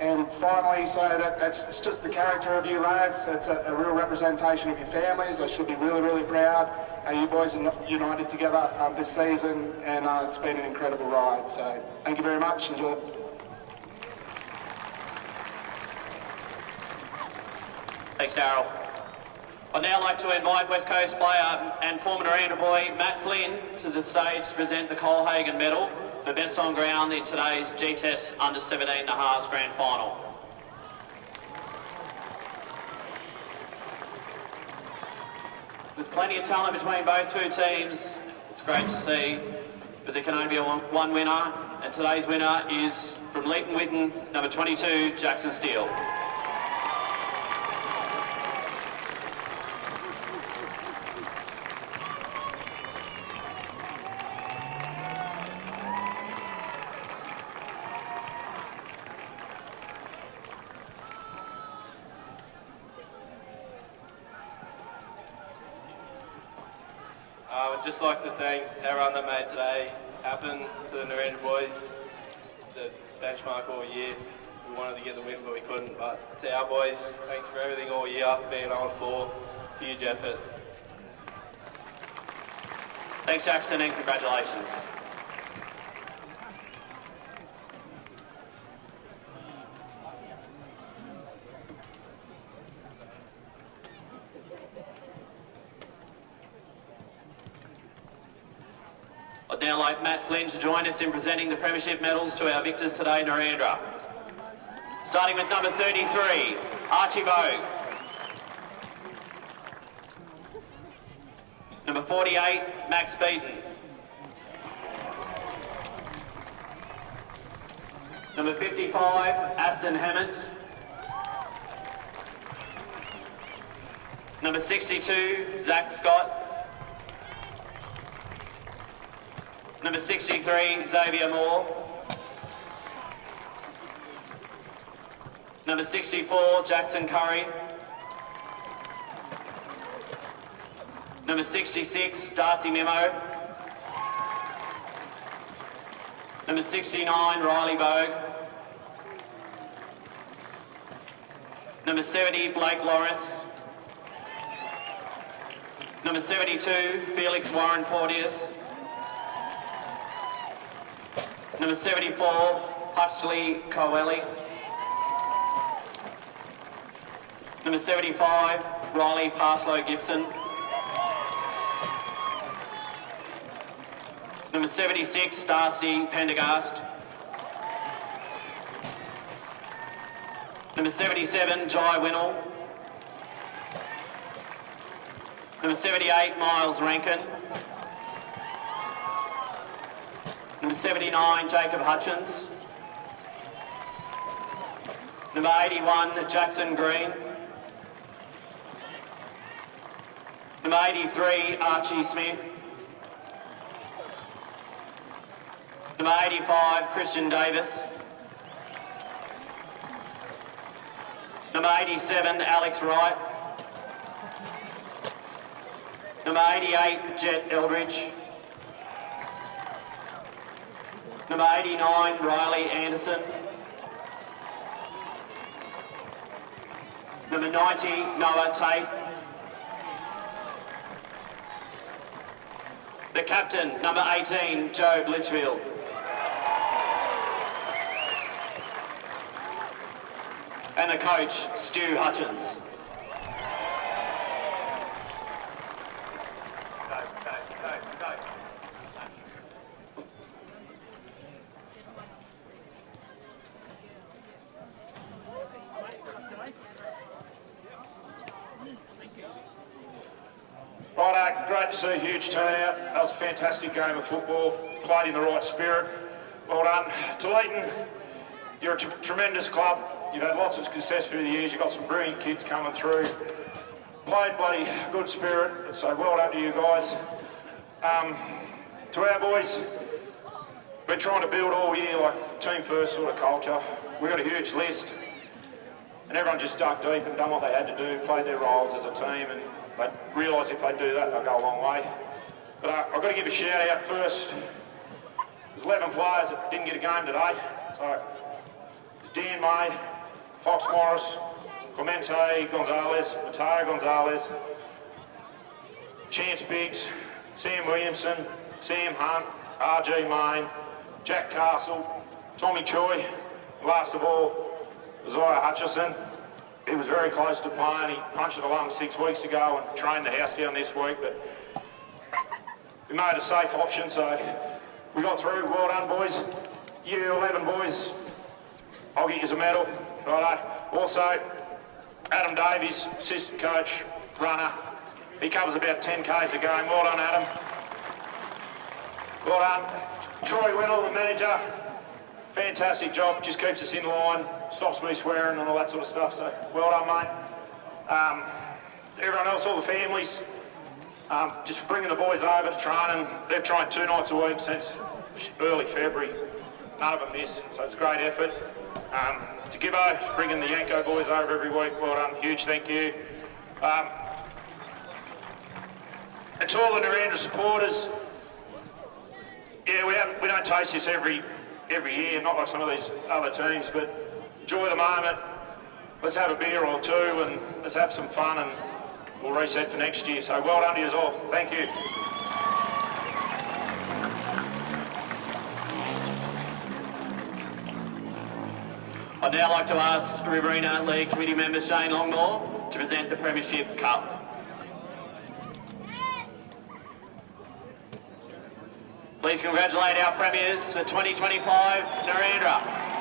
And finally, say that it's just the character of you lads. It's a real representation of your families. I should be really, really proud. You boys are united together this season, and it's been an incredible ride. So thank you very much. Enjoy it. Thanks, Darryl. I'd now like to invite West Coast player and former Narrandera boy Matt Flynn to the stage to present the Colhagen Medal for best on ground in today's G-Test under-17.5s Grand Final. With plenty of talent between both two teams, it's great to see, but there can only be one winner, and today's winner is from LEETON Witten, number 22, Jackson Steele. I would just like to thank everyone that made today happen, to the Narrandera boys, the benchmark all year. We wanted to get the win, but we couldn't. But to our boys, thanks for everything all year, for being on floor. Huge effort. Thanks, Jackson, and congratulations. I'd now like Matt Flynn to join us in presenting the Premiership medals to our victors today, Narrandera. Starting with number 33, Archie Bogue. Number 48, Max Beaton. Number 55, Aston Hammond. Number 62, Zach Scott. Number 63, Xavier Moore. Number 64, Jackson Curry. Number 66, Darcy Memo. Number 69, Riley Bogue. Number 70, Blake Lawrence. Number 72, Felix Warren Porteous. Number 74, Huxley Coelly. Number 75, Riley Parslow Gibson. Number 76, Darcy Pendergast. Number 77, Jai Winnell. Number 78, Miles Rankin. Number 79, Jacob Hutchins. Number 81, Jackson Green. Number 83, Archie Smith. Number 85, Christian Davis. Number 87, Alex Wright. Number 88, Jet Eldridge. Number 89, Riley Anderson. Number 90, Noah Tate. The captain, number 18, Joe Litchfield. And the coach, Stu Hutchins. Right, great to see a huge turnout. That was a fantastic game of football. Played in the right spirit. Well done. To LEETON, you're a tremendous club. You've had lots of success through the years. You've got some brilliant kids coming through. Played bloody good spirit. So well done to you guys. To our boys, been trying to build all year like team first sort of culture. We've got a huge list. And everyone just dug deep and done what they had to do, played their roles as a team, and they realise if they do that, they'll go a long way. But I've got to give a shout out first. There's 11 players that didn't get a game today. So it's Dan May, Fox Morris, Clemente Gonzalez, Mateo Gonzalez, Chance Biggs, Sam Williamson, Sam Hunt, RG Main, Jack Castle, Tommy Choi, last of all, Isaiah Hutchison. He was very close to playing. He punched the lung 6 weeks ago and trained the house down this week, but we made a safe option, so we got through. Well done, boys. You 11 boys, I'll get you a medal. Righto. Also, Adam Davies, assistant coach, runner. He covers about 10 Ks a game. Well done, Adam. Well done. Troy Winnell, the manager. Fantastic job. Just keeps us in line. Stops me swearing and all that sort of stuff. So, well done, mate. Everyone else, all the families, just bringing the boys over to training. They've trained 2 nights a week since early February. None of them miss, so it's a great effort. To Gibbo, bringing the Yanko boys over every week. Well done. Huge thank you. And to all the Narrandera supporters, yeah, we don't taste this every year, not like some of these other teams, but enjoy the moment. Let's have a beer or two and let's have some fun, and we'll reset for next year. So well done to you all. Thank you. I'd now like to ask Riverina League Committee member Shane Longmore to present the Premiership Cup. Please Please congratulate our premiers for 2025, Narrandera.